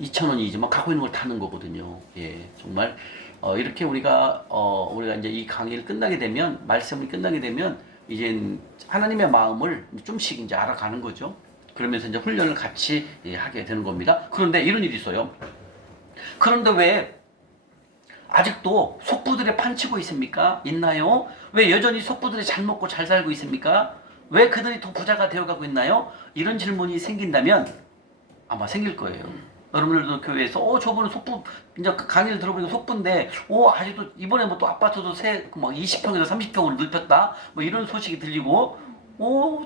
2,000원이지만 갖고 있는 걸 타는 거거든요. 예, 정말 이렇게 우리가 이제 이 강의를 끝나게 되면 말씀이 끝나게 되면 이제 하나님의 마음을 좀씩 이제 알아가는 거죠. 그러면서 이제 훈련을 같이 하게 되는 겁니다. 그런데 이런 일이 있어요. 그런데 왜 아직도 속부들에 판치고 있습니까? 있나요? 왜 여전히 속부들이 잘 먹고 잘 살고 있습니까? 왜 그들이 더 부자가 되어가고 있나요? 이런 질문이 생긴다면 아마 생길 거예요. 여러분들도 교회에서 저분은 속부 이제 강의를 들어보니까 속부인데 아직도 이번에 뭐 또 아파트도 막 20평에서 30평으로 넓혔다 뭐 이런 소식이 들리고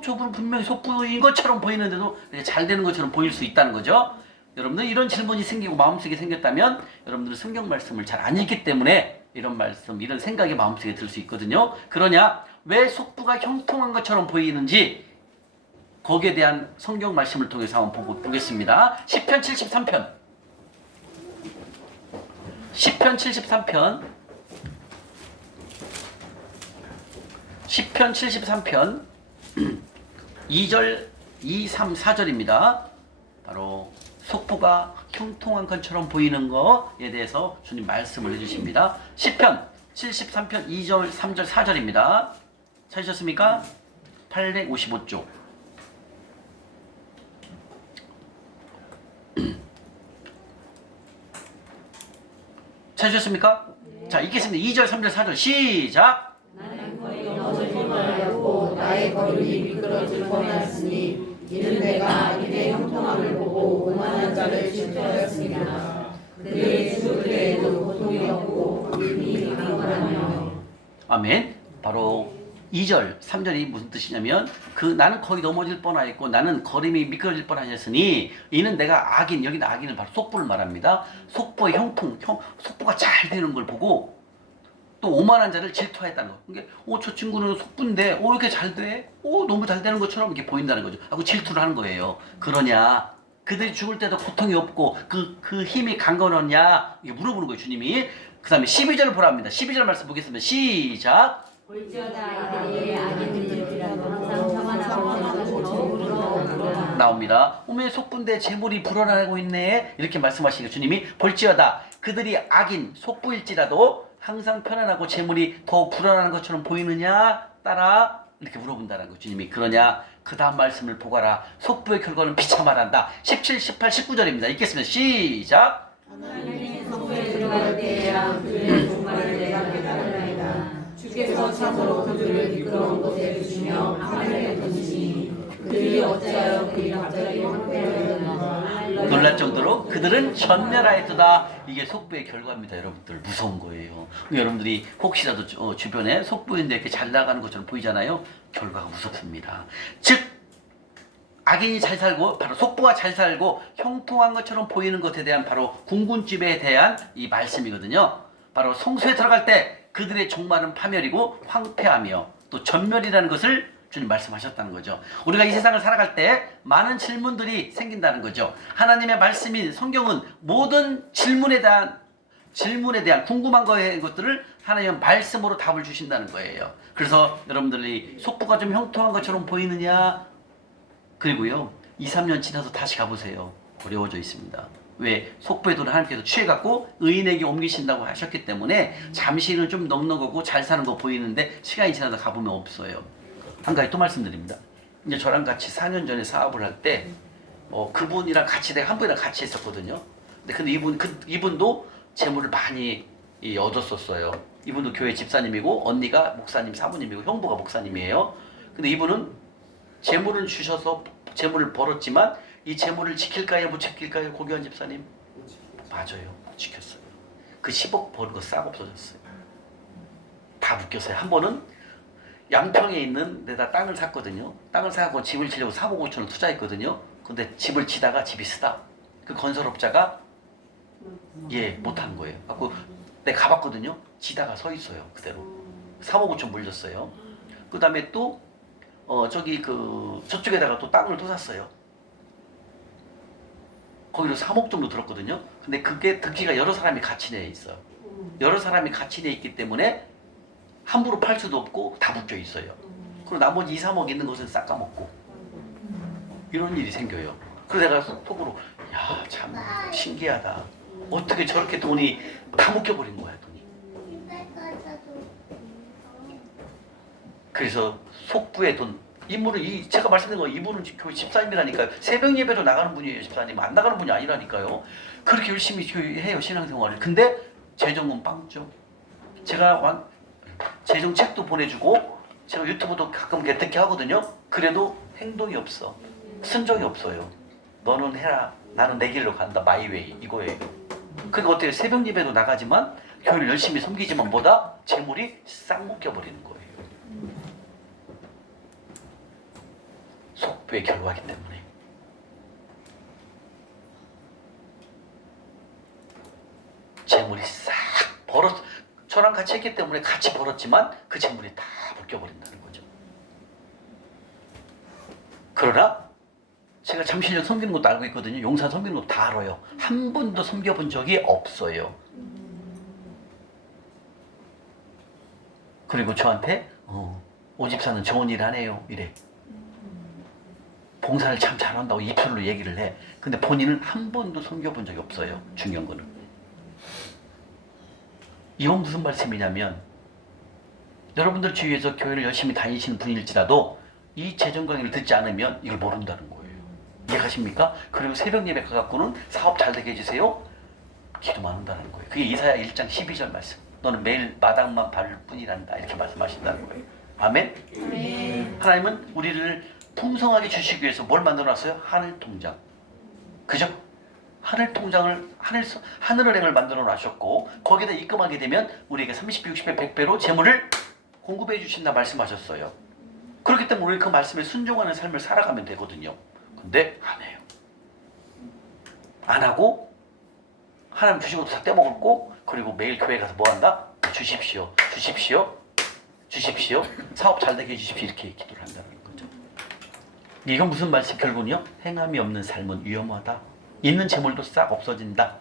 저분은 분명히 속부인 것처럼 보이는데도 잘 되는 것처럼 보일 수 있다는 거죠. 여러분들 이런 질문이 생기고 마음속에 생겼다면 여러분들은 성경 말씀을 잘 안 읽기 때문에 이런 말씀, 이런 생각이 마음속에 들 수 있거든요. 그러냐? 왜 속부가 형통한 것처럼 보이는지 거기에 대한 성경 말씀을 통해서 한번 보겠습니다. 10편 73편 10편 73편 10편 73편 2절 2, 3, 4절입니다. 바로 속부가 형통한 것처럼 보이는 것에 대해서 주님 말씀을 해주십니다. 10편 73편 2절 3절 4절입니다. 찾으셨습니까? 855쪽. 찾으셨습니까? 자, 읽겠습니다. 2절 3절 4절 시작. 나는 거의 넘어질 뻔하였고 나의 걸음이 미끄러질 뻔하였으니 이는 내가 이내 형통함을 보고 오만한 자를 질투하였습니다. 그의 죽을때에도 고통이 없고 이미 강건하며. 아멘. 바로 2절, 3절이 무슨 뜻이냐면 나는 거의 넘어질 뻔하였고 나는 걸음이 미끄러질 뻔하였으니 이는 내가 악인, 여기는 악인은 바로 속부를 말합니다. 속부의 속부가 잘 되는 걸 보고 또 오만한 자를 질투하였다는 거. 그러니까 저 친구는 속부인데 이렇게 잘 돼? 너무 잘 되는 것처럼 이렇게 보인다는 거죠. 하고 질투를 하는 거예요. 그러냐? 그들이 죽을 때도 고통이 없고 그 힘이 강건하냐? 이게 물어보는 거예요, 주님이. 그 다음에 12절 보라 합니다. 12절 말씀 보겠습니다. 시작. 볼지어다 이들이 악인들이라도 항상 평안하고 정으로 나옵니다. 오메 속부인데 재물이 불어나고 있네. 이렇게 말씀하시니까 주님이 볼지어다 그들이 악인 속부일지라도 항상 편안하고 재물이 더욱 불어나는 것처럼 보이느냐 따라 이렇게 물어본다는 거. 주님이 그러냐 그 다음 말씀을 보거라. 속부의 결과는 비참하란다. 17, 18, 19절입니다. 읽겠습니다. 시작. 하나님의 성소에 들어갈 때에야 그들의 종말을 내가 깨달으리이다. 주께서 참으로 그들을 미끄러운 곳에 두시며 하늘에 던지시니 그들이 어찌하여 그리 갑자기 황폐하였는가. 놀랄 정도로 그들은 전멸하였도다. 이게 속부의 결과입니다. 여러분들 무서운 거예요. 여러분들이 혹시라도 주변에 속부인데 이렇게 잘 나가는 것처럼 보이잖아요. 결과가 무섭습니다. 즉 악인이 잘 살고 바로 속부가 잘 살고 형통한 것처럼 보이는 것에 대한 바로 궁군집에 대한 이 말씀이거든요. 바로 성소에 들어갈 때 그들의 종말은 파멸이고 황폐하며 또 전멸이라는 것을 주님 말씀하셨다는 거죠. 우리가 이 세상을 살아갈 때 많은 질문들이 생긴다는 거죠. 하나님의 말씀인 성경은 모든 질문에 대한 궁금한 것들을 하나님의 말씀으로 답을 주신다는 거예요. 그래서 여러분들이 속부가 좀 형통한 것처럼 보이느냐, 그리고요 2, 3년 지나서 다시 가보세요. 어려워져 있습니다. 왜? 속부의 돈을 하나님께서 취해갖고 의인에게 옮기신다고 하셨기 때문에 잠시는 좀 넉넉하고 잘 사는 거 보이는데 시간이 지나서 가보면 없어요. 한 가지 또 말씀드립니다. 이제 저랑 같이 4년 전에 사업을 할 때 그분이랑 같이 내가 한 분이랑 같이 했었거든요. 근데 이분도 재물을 많이 얻었었어요. 이분도 교회 집사님이고 언니가 목사님 사모님이고 형부가 목사님이에요. 근데 이분은 재물을 주셔서 재물을 벌었지만 이 재물을 지킬까요 못 지킬까요? 고교한 집사님? 맞아요. 못 지켰어요. 그 10억 버는 거 싹 없어졌어요. 다 묶였어요. 한 번은 양평에 있는 데다 땅을 샀거든요. 땅을 사고 집을 지려고 3억 5천을 투자했거든요. 근데 집을 지다가 집이 쓰다. 그 건설업자가 못한 거예요. 갖고 내가 가봤거든요. 지다가 서 있어요. 그대로. 3억 5천 물렸어요. 그 다음에 또 저쪽에다가 또 땅을 또 샀어요. 거기로 3억 정도 들었거든요. 근데 그게 등기가 여러 사람이 같이 내에 있어요. 여러 사람이 같이 내에 있기 때문에 함부로 팔 수도 없고 다 묶여 있어요. 그리고 나머지 2, 3억 있는 것은 싹 까먹고 이런 일이 생겨요. 그래서 내가 속으로 야, 참 신기하다. 어떻게 저렇게 돈이 다 묶여버린 거야, 돈이. 그래서 속부의 돈, 인물은 제가 말씀드린 거 이분은 교회 집사님이라니까요. 새벽 예배로 나가는 분이에요, 집사님. 안 나가는 분이 아니라니까요. 그렇게 열심히 해요, 신앙생활을. 근데 재정은 빵죠. 제가 재정책도 보내주고 제가 유튜브도 가끔 개특히 하거든요. 그래도 행동이 없어. 순종이 없어요. 너는 해라. 나는 내 길로 간다. 마이웨이. 이거예요. 그러니까 어때요? 새벽 예배도 나가지만 교회를 열심히 섬기지만 뭐다? 재물이 싹 묶여버리는 거예요. 속부의 결과이기 때문에. 재물이 싹 저랑 같이 했기 때문에 같이 벌었지만 그 재물이 다 묶여버린다는 거죠. 그러나 제가 잠실력 섬기는 것도 알고 있거든요. 용산 섬기는 것도 다 알아요. 한 번도 섬겨본 적이 없어요. 그리고 저한테 오 집사는 좋은 일 하네요 이래. 봉사를 참 잘한다고 입술로 얘기를 해. 근데 본인은 한 번도 섬겨본 적이 없어요. 중요한 거는. 이건 무슨 말씀이냐면 여러분들 주위에서 교회를 열심히 다니시는 분일지라도 이 재정 강의를 듣지 않으면 이걸 모른다는 거예요. 이해가십니까? 그리고 새벽 예배 가갖고는 사업 잘 되게 해주세요. 기도만 한다는 거예요. 그게 이사야 1장 12절 말씀. 너는 매일 마당만 밟을 뿐이란다. 이렇게 말씀하신다는 거예요. 아멘? 아멘. 하나님은 우리를 풍성하게 주시기 위해서 뭘 만들어놨어요? 하늘 통장. 그죠? 하늘 통장을, 하늘은행을 만들어 놨셨고, 거기다 입금하게 되면 우리에게 30배, 60배, 100배로 재물을 공급해 주신다 말씀하셨어요. 그렇기 때문에 우리 그 말씀에 순종하는 삶을 살아가면 되거든요. 근데 안 해요. 안 하고, 하나님 주신 것도 다 떼먹었고, 그리고 매일 교회 가서 뭐 한다? 주십시오, 주십시오, 주십시오, 사업 잘 되게 해주십시오. 이렇게 기도를 한다는 거죠. 이건 무슨 말씀? 결국은요, 행함이 없는 삶은 위험하다. 있는 재물도 싹 없어진다.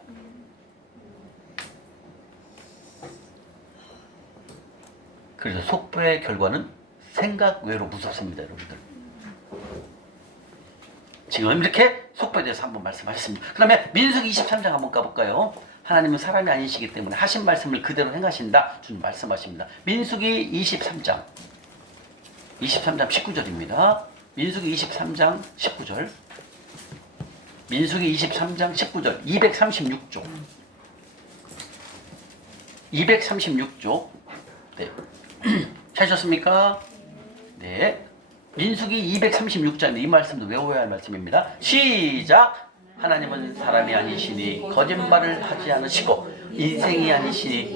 그래서 속보의 결과는 생각 외로 무섭습니다, 여러분들. 지금 이렇게 속보에 대해서 한번 말씀하셨습니다. 그 다음에 민수기 23장 한번 가볼까요? 하나님은 사람이 아니시기 때문에 하신 말씀을 그대로 행하신다. 주님 말씀하십니다. 민수기 23장 19절입니다. 민수기 23장 19절. 민수기 23장 19절 236조 236조. 네. 찾으셨습니까? 네. 민수기 236장인데 이 말씀도 외워야 할 말씀입니다. 시작! 하나님은 사람이 아니시니 거짓말을 하지 않으시고 인생이 아니시니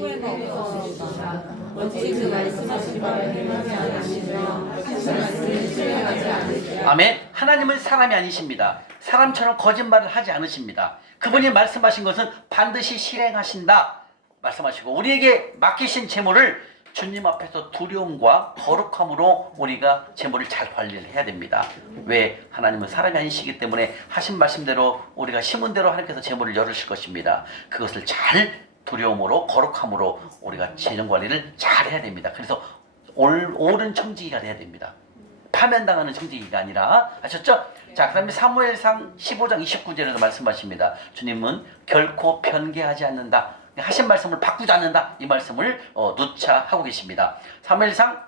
오직 그 말씀하신 바를 행하지 않으시며 하신 말씀을 실행하지 않으시며 아멘. 하나님은 사람이 아니십니다. 사람처럼 거짓말을 하지 않으십니다. 그분이 말씀하신 것은 반드시 실행하신다 말씀하시고 우리에게 맡기신 재물을 주님 앞에서 두려움과 거룩함으로 우리가 재물을 잘 관리를 해야 됩니다. 왜? 하나님은 사람이 아니시기 때문에 하신 말씀대로 우리가 심은 대로 하나님께서 재물을 열으실 것입니다. 그것을 잘 두려움으로 거룩함으로 우리가 재정 관리를 잘 해야 됩니다. 그래서 옳은 청지기가 돼야 됩니다. 파면당하는 청지기가 아니라. 아셨죠? 자, 그 다음에 사무엘상 15장 29절에도 말씀하십니다. 주님은 결코 편개하지 않는다. 하신 말씀을 바꾸지 않는다. 이 말씀을 누차 하고 계십니다. 사무엘상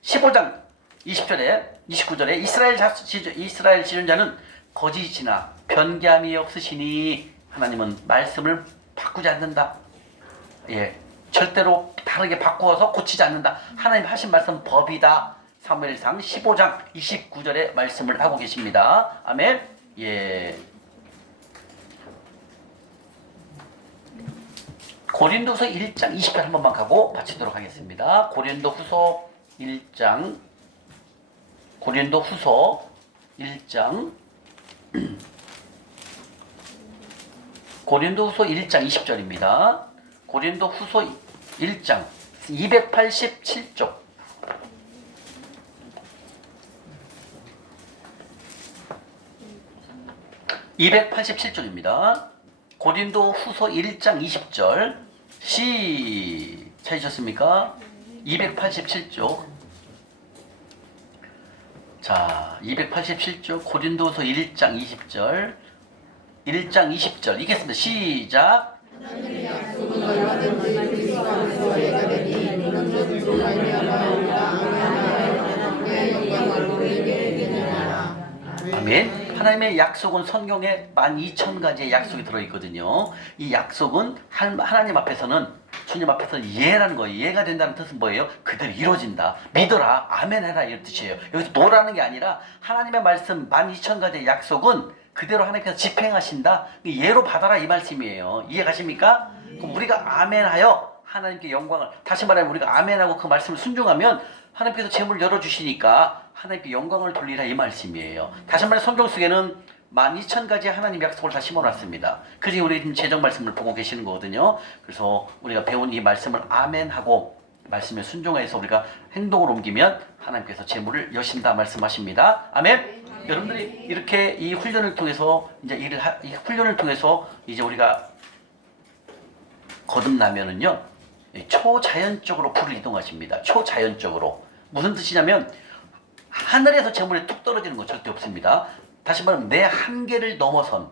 15장 20절에 29절에 이스라엘 지존자는 거짓이나 변개함이 없으시니 하나님은 말씀을 바꾸지 않는다. 예, 절대로 다르게 바꾸어서 고치지 않는다. 하나님 하신 말씀 법이다. 사무엘상 15장 29절에 말씀을 하고 계십니다. 아멘. 예. 고린도서 1장 20절 한 번만 가고 마치도록 하겠습니다. 고린도후서 1장 20절입니다. 고린도후서 1장 287쪽 287쪽입니다. 고린도후서 1장 20절 찾으셨습니까? 287쪽. 자, 287쪽 고린도후서 1장 20절 1장 20절 읽겠습니다. 시작. 아멘. 하나님의 약속은 성경에 12,000가지의 약속이 들어있거든요. 이 약속은 하나님 앞에서는, 주님 앞에서는 예라는 거예요. 예가 된다는 뜻은 뭐예요? 그대로 이루어진다. 믿어라. 아멘 해라. 이런 뜻이에요. 여기서 노라는 게 아니라 하나님의 말씀 12,000가지의 약속은 그대로 하나님께서 집행하신다. 예로 받아라 이 말씀이에요. 이해가십니까? 그럼 우리가 아멘하여 하나님께 영광을, 다시 말하면 우리가 아멘하고 그 말씀을 순종하면 하나님께서 재물을 열어주시니까 하나님께 영광을 돌리라 이 말씀이에요. 다시 말해 성경 속에는 12,000가지의 하나님 약속을 다 심어놨습니다. 그중에 우리 지금 재정 말씀을 보고 계시는 거거든요. 그래서 우리가 배운 이 말씀을 아멘하고 말씀에 순종해서 우리가 행동을 옮기면 하나님께서 재물을 여신다 말씀하십니다. 아멘. 여러분들이 이렇게 이 훈련을 통해서 이 훈련을 통해서 이제 우리가 거듭나면은요, 초자연적으로 불을 이동하십니다. 초자연적으로. 무슨 뜻이냐면 하늘에서 재물이 툭 떨어지는 거 절대 없습니다. 다시 말하면 내 한계를 넘어선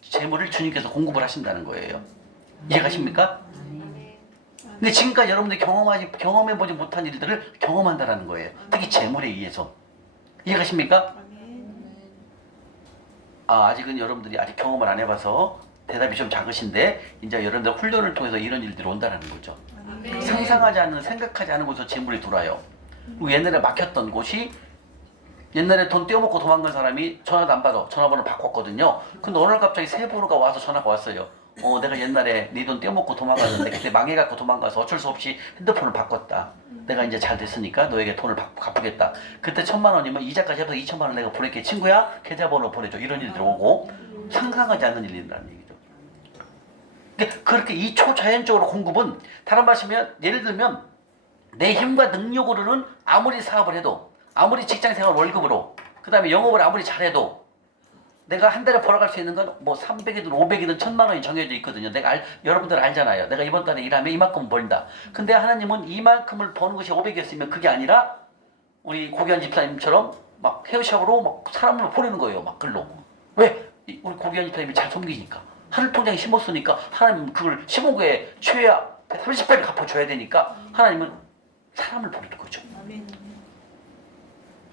재물을 주님께서 공급을 하신다는 거예요. 이해가십니까? 근데 지금까지 여러분들이 경험해보지 못한 일들을 경험한다는 거예요. 특히 재물에 의해서. 이해가십니까? 아직은 여러분들이 아직 경험을 안 해봐서 대답이 좀 작으신데 이제 여러분들 훈련을 통해서 이런 일들이 온다는 거죠. 상상하지 않는, 생각하지 않은 곳에서 재물이 돌아요. 그리고 옛날에 막혔던 곳이, 옛날에 돈 떼어먹고 도망간 사람이 전화도 안 받아. 전화번호를 바꿨거든요. 근데 오늘 갑자기 새 번호가 와서 전화가 왔어요. 내가 옛날에 네 돈 떼어먹고 도망갔는데 그때 망해갖고 도망가서 어쩔 수 없이 핸드폰을 바꿨다. 내가 이제 잘 됐으니까 너에게 돈을 갚으겠다. 그때 1,000만 원이면 이자까지 해서 2,000만 원 내가 보낼게. 친구야, 계좌번호 보내줘. 이런 일들이 오고 상상하지 않는 일이라는 얘기죠. 그렇게 이 초자연적으로 공급은, 다른 말씀이면 예를 들면 내 힘과 능력으로는 아무리 사업을 해도, 아무리 직장생활 월급으로, 그 다음에 영업을 아무리 잘해도 내가 한 달에 벌어갈 수 있는 건 뭐 300이든 500이든 1000만 원이 정해져 있거든요. 여러분들 알잖아요. 내가 이번 달에 일하면 이만큼 벌다. 근데 하나님은 이만큼을 버는 것이 500이었으면 그게 아니라 우리 고기환 집사님처럼 막 헤어샵으로 막 사람을 보내는 거예요. 막 글로. 왜? 우리 고기환 집사님이 잘 섬기니까. 하늘통장에 심었으니까 하나님은 그걸 심은 거에 최야 30배를 갚아줘야 되니까 하나님은 사람을 보내는 거죠.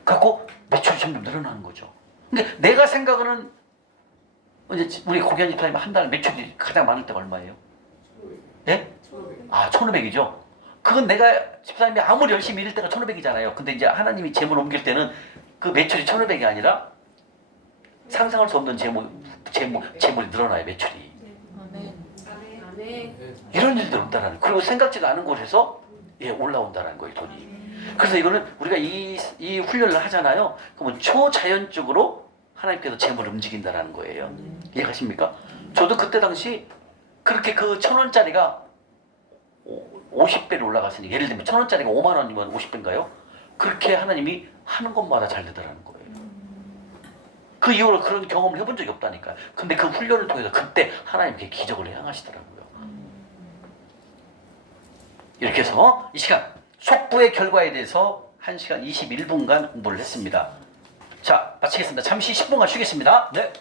갖고 매출이 점점 늘어나는 거죠. 근데 내가 생각하는 이제 우리 고기환 집사님 한 달 매출이 가장 많을 때가 얼마예요? 예? 1,500이죠. 그건 내가 집사님이 아무리 열심히 일할 때가 1,500이잖아요. 근데 이제 하나님이 재물 옮길 때는 그 매출이 1,500이 아니라 상상할 수 없는 재물이 늘어나요. 매출이. 이런 일들 없다라는. 그리고 생각지도 않은 곳에서 올라온다는 거예요. 돈이. 그래서 이거는 우리가 이 훈련을 하잖아요. 그러면 초자연적으로 하나님께서 재물을 움직인다라는 거예요. 이해가십니까? 저도 그때 당시 그렇게 그 1,000원짜리가 50배로 올라갔으니 예를 들면 1,000원짜리가 5만 원이면 50배인가요? 그렇게 하나님이 하는 것마다 잘 되더라는 거예요. 그 이후로 그런 경험을 해본 적이 없다니까요. 근데 그 훈련을 통해서 그때 하나님께 기적을 행하시더라고요. 이렇게 해서 이 시간 속부의 결과에 대해서 1시간 21분간 공부를 했습니다. 자, 마치겠습니다. 잠시 10분간 쉬겠습니다. 네.